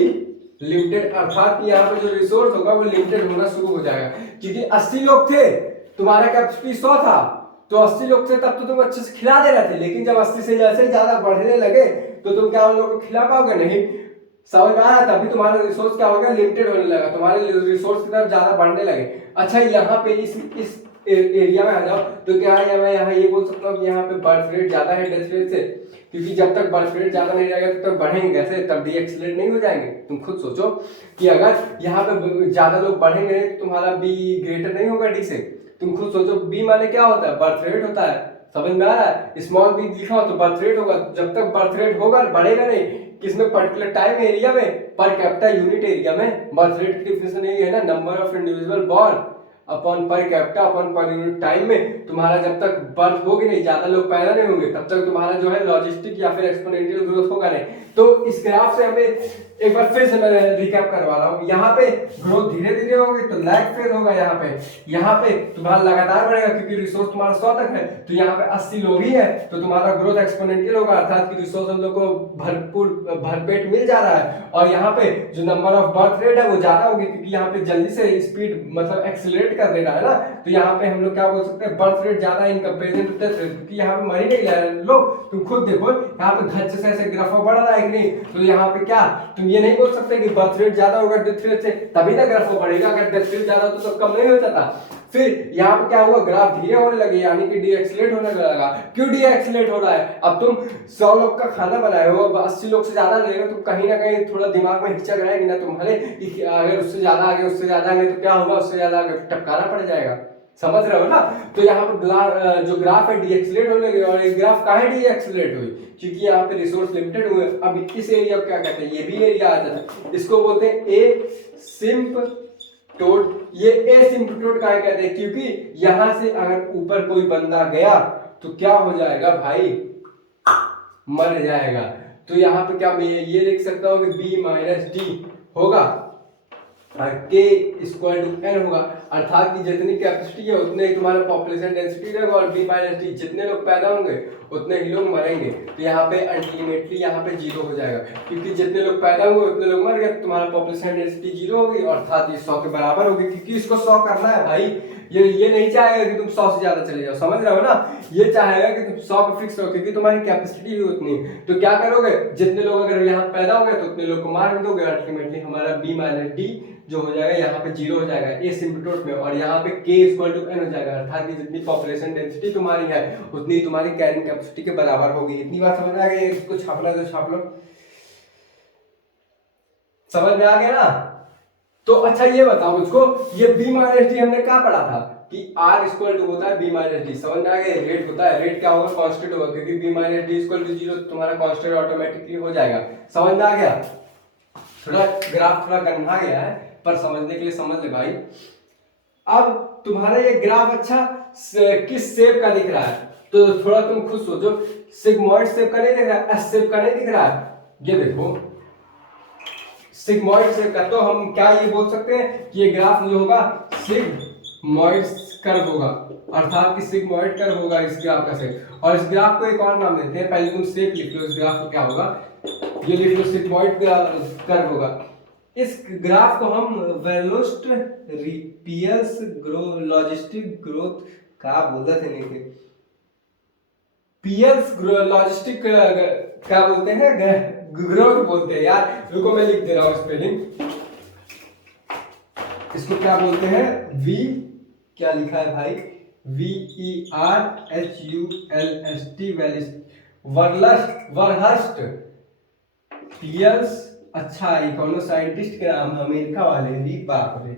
लिमिटेड, अर्थात कि यहाँ पे जो रिसोर्स होगा वो लिमिटेड होना शुरू हो जाएगा, क्योंकि 80 लोग थे, तुम्हारा कैपेसिटी 100 था, तो 80 लोग थे तब तो तुम अच्छे से खिला दे रहे थे, लेकिन जब 80 से जैसे ज्यादा बढ़ने लगे तो तुम क्या उन लोगों को खिला पाओगे, नहीं, समझ में आया, तभी तुम्हारा रिसोर्स क्या होगा, लिमिटेड होने लगा, तुम्हारे रिसोर्स की तरफ ज्यादा बढ़ने लगे। अच्छा यहाँ पे इस एरिया में आ जाओ तो क्या है, मैं यहाँ ये बोल सकता हूँ कि यहाँ पे बर्थ रेट ज्यादा है डेथ रेट से, क्योंकि जब तक बर्थ रेट ज्यादा नहीं रहेगा तब तक बढ़ेंगे कैसे, तब डी एक्सीलरेट नहीं हो जाएंगे। तुम खुद सोचो कि अगर यहाँ पे ज्यादा लोग बढ़ेंगे तो तुम्हारा बी ग्रेटर नहीं होगा डी से, तुम खुद सोचो बी माने क्या होता है, बर्थ रेट होता है, समझ में आ रहा है, स्मॉल बी लिखा हो तो बर्थ रेट होगा, जब तक बर्थ रेट होगा बढ़ेगा नहीं, किसमें पर्टिकुलर टाइम एरिया में, पर कैपिटा यूनिट एरिया में। बर्थ रेट की डेफिनेशन यही है ना, number of individual born upon per capita upon per unit time में, तुम्हारा जब तक बर्थ होगी नहीं, ज्यादा लोग पैदा नहीं होंगे, तब तक तुम्हारा जो है लॉजिस्टिक या फिर एक्सपोनेंशियल ग्रोथ होगा नहीं। तो इस ग्राफ से हमें एक बार फिर से मैं रिकैप करवा रहा हूँ, यहाँ पे ग्रोथ धीरे धीरे होगी तो लैग फेज होगा, यहाँ पे तुम्हारा लगातार बढ़ेगा क्योंकि रिसोर्स तुम्हारा 100 तक है, तो यहाँ पे 80 लोग ही है तो तुम्हारा ग्रोथ एक्सपोनेंशियल होगा, अर्थात कि रिसोर्स हम लोग को भरपूर भरपेट मिल जा रहा है। और यहाँ पे जो नंबर ऑफ बर्थ रेट है वो ज्यादा होगी, क्योंकि यहाँ पे जल्दी से स्पीड मतलब एक्सीलरेट कर दे रहा है ना, तो यहाँ पे हम लोग क्या बोल सकते हैं, बर्थ रेट ज्यादा in comparison to death rate, क्योंकि यहाँ पे मर ही नहीं जा रहे लोग। तुम खुद देखो यहाँ पे धच्चे से ऐसे ग्राफ बढ़ रहा है कि नहीं, तो यहाँ पे क्या तुम ये नहीं बोल सकते कि बर्थ रेट ज्यादा होगा डेथ रेट से, तभी ना ग्राफ बढ़ेगा, अगर डेथ रेट ज्यादा हो तो कम नहीं हो जाता। फिर यहाँ पे क्या हुआ, ग्राफ धीरे होने लगे, यानी कि डी एक्सीलरेट होने लगा। क्यों डी एक्सीलरेट हो रहा है, अब तुम 100 लोग का खाना बनाए हो, 80 लोग से ज्यादा रहेगा तो कहीं ना कहीं थोड़ा दिमाग में हिचक रहेगी ना तुम्हारे, अगर उससे ज्यादा आगे उससे ज्यादा आगे तो क्या होगा, उससे ज्यादा आगे टपकाना पड़ जाएगा, समझ रहे हो ना। तो यहाँ पे जो ग्राफ है डी एक्सीलरेट होने लगे, और ये ग्राफ काहे डी एक्सीलरेट हुई, क्योंकि यहाँ पे रिसोर्स लिमिटेड हुए। अब इस एरिया को क्या कहते हैं, ये भी एरिया आ जाता है, इसको बोलते हैं ए सिम्पटोट। ये ए सिम्पटोट काहे कहते हैं, क्योंकि यहाँ से अगर ऊपर कोई बंदा गया तो क्या हो जाएगा भाई, मर जाएगा। तो यहाँ पे क्या मैं ये लिख सकता हूँ कि बी माइनस डी होगा, के स्क्वायर टू एन होगा। अर्थात कि जितनी कैपेसिटी है उतने ही तुम्हारा पॉपुलेशन डेंसिटी रहेगा, और बी माइनस डी, जितने लोग पैदा होंगे उतने ही लोग मरेंगे। तो यहाँ पे अल्टीमेटली यहाँ पे 0 हो जाएगा, क्योंकि जितने लोग पैदा हुए उतने लोग मर गए, तुम्हारा पॉपुलेशन डेंसिटी 0 होगी, अर्थात ये 100 के बराबर होगी, क्योंकि इसको 100 करना है भाई। ये नहीं चाहेगा कि तुम 100 से ज्यादा चले जाओ, समझ रहे हो ना, ये चाहेगा कि तुम 100 पे फिक्स रहो, क्योंकि तुम्हारी कैपेसिटी भी उतनी है। तो क्या करोगे, जितने लोग अगर यहाँ पैदा हो गए तो उतने लोग को मार दोगे, अल्टीमेटली हमारा बी माइनस डी जो हो जाएगा यहाँ पे 0 हो जाएगा एसिम्प्टोट में, और यहाँ पे k इक्वल टू n हो जाएगा, अर्थात कि जितनी पॉपुलेशन डेंसिटी तुम्हारी है उतनी तुम्हारी कैरिंग कैपेसिटी के बराबर होगी। इतनी बात समझ में आ गई, इसको छाप लो तो छाप लो, समझ में आ गया ना। तो अच्छा ये बताओ मुझको, ये बी माइनस डी हमने क्या पढ़ा था कि r इक्वल टू होता है बी माइनस डी, समझ में आ गया। रेट होता है, रेट क्या होगा, कांस्टेंट होगा, क्योंकि B minus D equal to 0 तुम्हारा कांस्टेंट ऑटोमेटिकली हो जाएगा, समझ में आ गया। थोड़ा ग्राफ थोड़ा गंदा गया है, पर समझने के लिए समझ ले भाई। अब तुम्हारा ये ग्राफ अच्छा किस शेप का दिख रहा है, तो थोड़ा तुम खुद सोचो, सिग्मॉइड शेप का नहीं दिख रहा है, एस शेप का नहीं दिख रहा है, ये देखो सिग्मॉइड शेप का। तो हम क्या ये बोल सकते हैं कि ये ग्राफ जो होगा सिग्मॉइड कर्व होगा, अर्थात कि सिग्मॉइड कर्व होगा इस ग्राफ का शेप। और इस ग्राफ को एक और नाम देते हैं, पहले तुम शेप लिख लो, इस ग्राफ को क्या होगा, ये लिख लो सिग्मॉइड कर्व होगा। इस ग्राफ को हम वेलोसिटी लॉजिस्टिक ग्रोथ का बोलते थे, नहीं पीएल्स लॉजिस्टिक क्या बोलते हैं, ग्रोथ बोलते हैं यार, रुको मैं लिख दे रहा हूं स्पेलिंग। इसको क्या बोलते हैं, वी क्या लिखा है भाई, VERHULST वर्हस्ट पीएल्स। अच्छा ये कौन साइंटिस्ट के नाम है, अमेरिका वाले, बाप रे,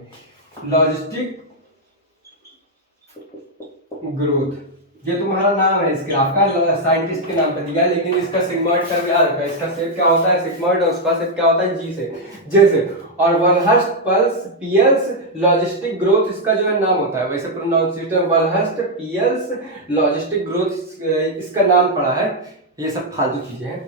लॉजिस्टिक ग्रोथ, ये तुम्हारा नाम है इस ग्राफ का, साइंटिस्ट के नाम पे दिया है, लेकिन इसका सिग्मॉइड कर्व क्या है, इसका शेप क्या होता है सिग्मॉइड, और उसका शेप क्या होता है जी से, जे से। और वर्हस्ट पल्स पीएल्स लॉजिस्टिक ग्रोथ इसका जो है नाम होता है, वैसे प्रोनाउंसिएशन वर्हस्ट पीएल्स लॉजिस्टिक ग्रोथ इसका नाम पड़ा है। ये सब फालतू चीजें हैं।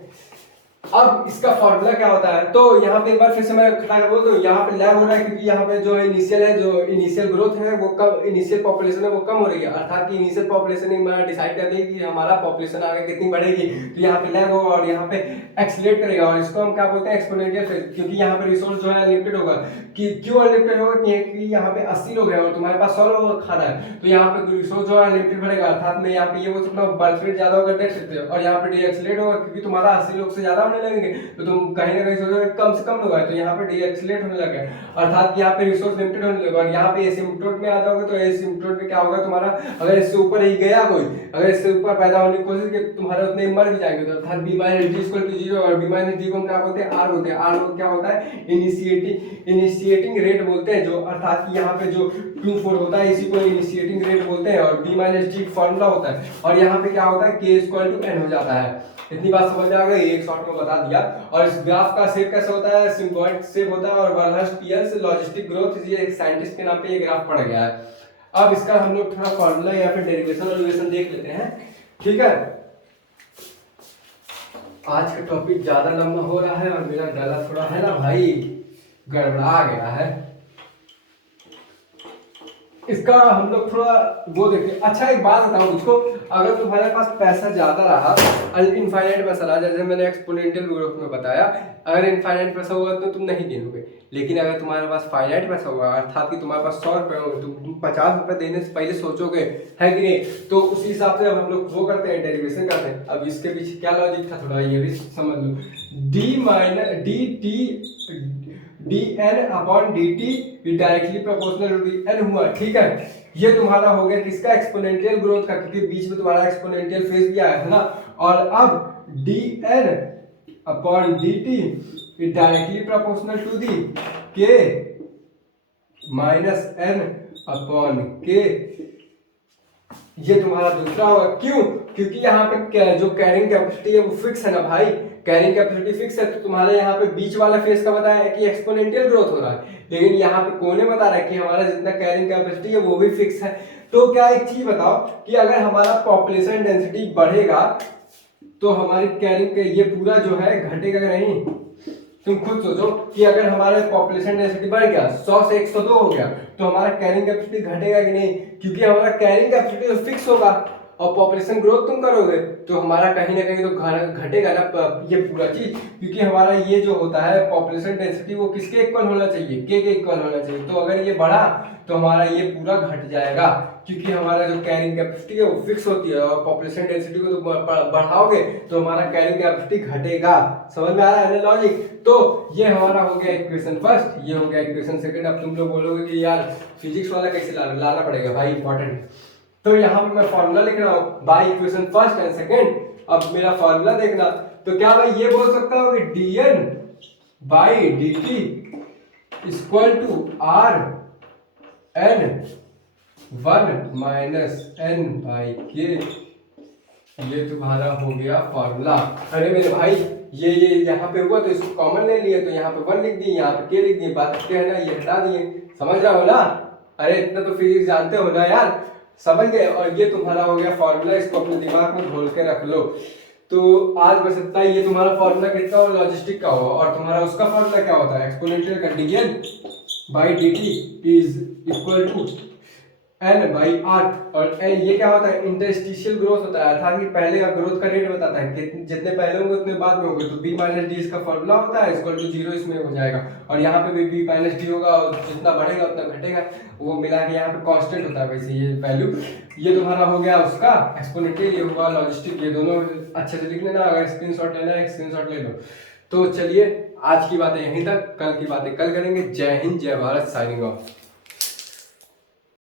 अब इसका फॉर्मूला क्या होता है, तो यहाँ पे एक बार फिर से मैं खड़ा बोल दूं, यहाँ पे लैग हो रहा है क्योंकि यहाँ पे जो इनिशियल है, जो इनिशियल ग्रोथ है वो कम, इनिशियल पॉपुलेशन है वो कम हो रही है, अर्थात कि इनिशियल पॉपुलेशन हमारा डिसाइड कर देगी कि हमारा पॉपुलेशन आगे कितनी बढ़ेगी, तो यहाँ पे लैग होगा और यहाँ पे एक्सीलरेट करेगा, और इसको हम क्या बोलते हैं एक्सपोनेंशियल फेज, क्योंकि यहाँ पे रिसोर्स जो है अनलिमिटेड होगा। कि क्यों अनलिमिटेड होगा, कि यहाँ पे 80 लोग हैं और तुम्हारे पास 100 लोगों का खाना है, तो यहाँ पे रिसोर्स जो है अनलिमिटेड बढ़ेगा, अर्थात में यहाँ पे ये बोल सकता हूँ बर्थ रेट ज्यादा होगा, डेथ रेट, और यहाँ पे डीएक्सीलरेट होगा क्योंकि तुम्हारा 80 लोग से ज्यादा होने लगेंगे, तो तुम कहीं ना कहीं सोचोगे कम से कम लोग है, तो यहाँ पे डीएक्सीलरेट होने लगे, अर्थात यहाँ पे रिसोर्स लिमिटेड होने लगा। और यहाँ पे एसिम्प्टोट में आ जाओगे तो एसिम्प्टोट में क्या होगा तुम्हारा, अगर इससे ऊपर ही गया कोई, अगर इससे ऊपर पैदा होने की कोशिश की तुम्हारे उतने मर भी जाएंगे, तो अर्थात B minus D equal to 0, और बी माइनस डी को हम क्या बोलते हैं, आर बोलते हैं। आर क्या होता है, इनिशिएटिंग रेट बोलते हैं, जो अर्थात कि यहाँ पे जो 2-4 होता है इसी को इनिशिएटिंग रेट बोलते हैं, और बी माइनस डी फॉर्मूला होता है, और यहाँ पे क्या होता है के इक्वल टू एन हो जाता है। इतनी बात समझ में आ गई, एक शॉर्ट में बता दिया। और इस ग्राफ का शेप कैसे होता है, सिम्बॉइड शेप होता है, और वर्हस्ट पीएल्स लॉजिस्टिक ग्रोथ, ये एक साइंटिस्ट के नाम पे ये ग्राफ पड़ गया है। अब इसका हम लोग थोड़ा फॉर्मूला या फिर डेरिवेशन और डेरिवेशन देख लेते हैं, ठीक है। आज का टॉपिक ज्यादा लंबा हो रहा है और मेरा गला थोड़ा है ना भाई गड़बड़ा गया है, इसका हम लोग थोड़ा वो देखते हैं। अच्छा एक बात बताओ मुझको, अगर तुम्हारे पास पैसा ज्यादा रहा, इनफाइनाइट पैसा रहा, जैसे मैंने एक्सपोनेंशियल ग्रोथ में बताया, अगर इनफाइनाइट पैसा हुआ तो तुम नहीं गिनोगे, लेकिन अगर तुम्हारे पास फाइनाइट पैसा हुआ, अर्थात कि तुम्हारे पास 100 रुपए होंगे, तुम 50 रुपए देने से पहले सोचोगे, है कि नहीं, तो उसी हिसाब से अब हम लोग वो करते हैं, डेरिवेशन करते हैं। अब इसके पीछे क्या लॉजिक था थोड़ा ये भी समझ लो, D minus D T dn upon dt directly proportional to dn हुआ, ठीक है। ये तुम्हारा हो गया किसका, एक्सपोनेंशियल ग्रोथ का, क्योंकि बीच में तुम्हारा एक्सपोनेंशियल फेज भी आया था ना। और अब dn upon dt directly proportional to the k minus n upon k, ये तुम्हारा दूसरा होगा। क्यों, क्योंकि यहाँ पे जो कैरिंग कैपेसिटी है वो फिक्स है ना भाई, कैरिंग कैपेसिटी फिक्स है, तो तुम्हारे यहाँ पे बीच वाला फेज का बताया है कि एक्सपोनेंशियल ग्रोथ हो रहा है, लेकिन यहाँ पे कोने बता रहा है कि हमारा जितना कैरिंग कैपेसिटी है वो भी फिक्स है। तो क्या एक चीज बताओ कि अगर हमारा पॉपुलेशन डेंसिटी बढ़ेगा तो हमारी कैरिंग ये पूरा जो है घटेगा नहीं, तुम खुद सोचो कि अगर हमारा पॉपुलेशन डेंसिटी बढ़ गया 100 से 102 हो गया तो हमारा कैरिंग कैपेसिटी घटेगा कि नहीं, क्योंकि हमारा कैरिंग कैपेसिटी तो फिक्स होगा और पॉपुलेशन ग्रोथ तुम करोगे तो हमारा कहीं ना कहीं तो घटेगा ना ये पूरा चीज, क्योंकि हमारा ये जो होता है पॉपुलेशन डेंसिटी वो किसके इक्वल होना चाहिए, के इक्वल होना चाहिए। तो अगर ये बढ़ा तो हमारा ये पूरा घट जाएगा, क्योंकि हमारा जो कैरिंग कैपेसिटी है वो फिक्स होती है और पॉपुलेशन डेंसिटी को तो बढ़ाओगे तो हमारा कैरिंग कैपेसिटी घटेगा। समझ में आ रहा है ना लॉजिक? तो ये हमारा हो गया इक्वेशन फर्स्ट, ये हो गया इक्वेशन सेकंड। अब तुम लोग बोलोगे कि यार फिजिक्स वाला कैसे लाना पड़ेगा भाई, इंपॉर्टेंट। तो यहाँ पे मैं फॉर्मूला लिख रहा हूँ by equation first and second. अब मेरा फॉर्मूला देखना, तो क्या भाई ये बोल सकता हूँ कि dn by dt equal to r n 1 minus n by k। ये तुम्हारा हो गया फॉर्मूला। अरे मेरे भाई ये यहाँ पे हुआ तो इसको कॉमन ले लिए, तो यहाँ पे 1 लिख दिए, यहाँ पे k लिख दिए, बात है ना, ये हटा दिए। समझ रहे हो ना? अरे इतना तो फिजिक्स जानते हो ना यार, समझ गए। और ये तुम्हारा हो गया फॉर्मूला, इसको अपने दिमाग में घोल के रख लो। तो आज बस इतना ही। ये तुम्हारा फॉर्मूला कितना हो, लॉजिस्टिक का हो, और तुम्हारा उसका फॉर्मूला क्या होता है, एक्सपोनेंशियल का dn by dt is equal to n by r। और n ये क्या होता है, इंटरस्टिशियल ग्रोथ होता है, अर्थात कि पहले का ग्रोथ का रेट बताता है कि जितने पहले होंगे उतने बाद में होंगे। तो b माइनस डी इसका फॉर्मूला होता है, इक्वल टू 0 इसमें हो जाएगा। और यहाँ पे भी b माइनस डी होगा, और जितना बढ़ेगा उतना घटेगा, वो मिला के यहाँ पे कांस्टेंट होता है वैसे ये वैल्यू। ये तुम्हारा हो गया उसका एक्सपोनेंशियल, ये होगा लॉजिस्टिक। ये दोनों अच्छे से लिख लेना, अगर स्क्रीनशॉट लेना है स्क्रीनशॉट ले लो। तो चलिए आज की बातें यहीं तक, कल की बातें कल करेंगे। जय हिंद, जय भारत, साइनिंग ऑफ।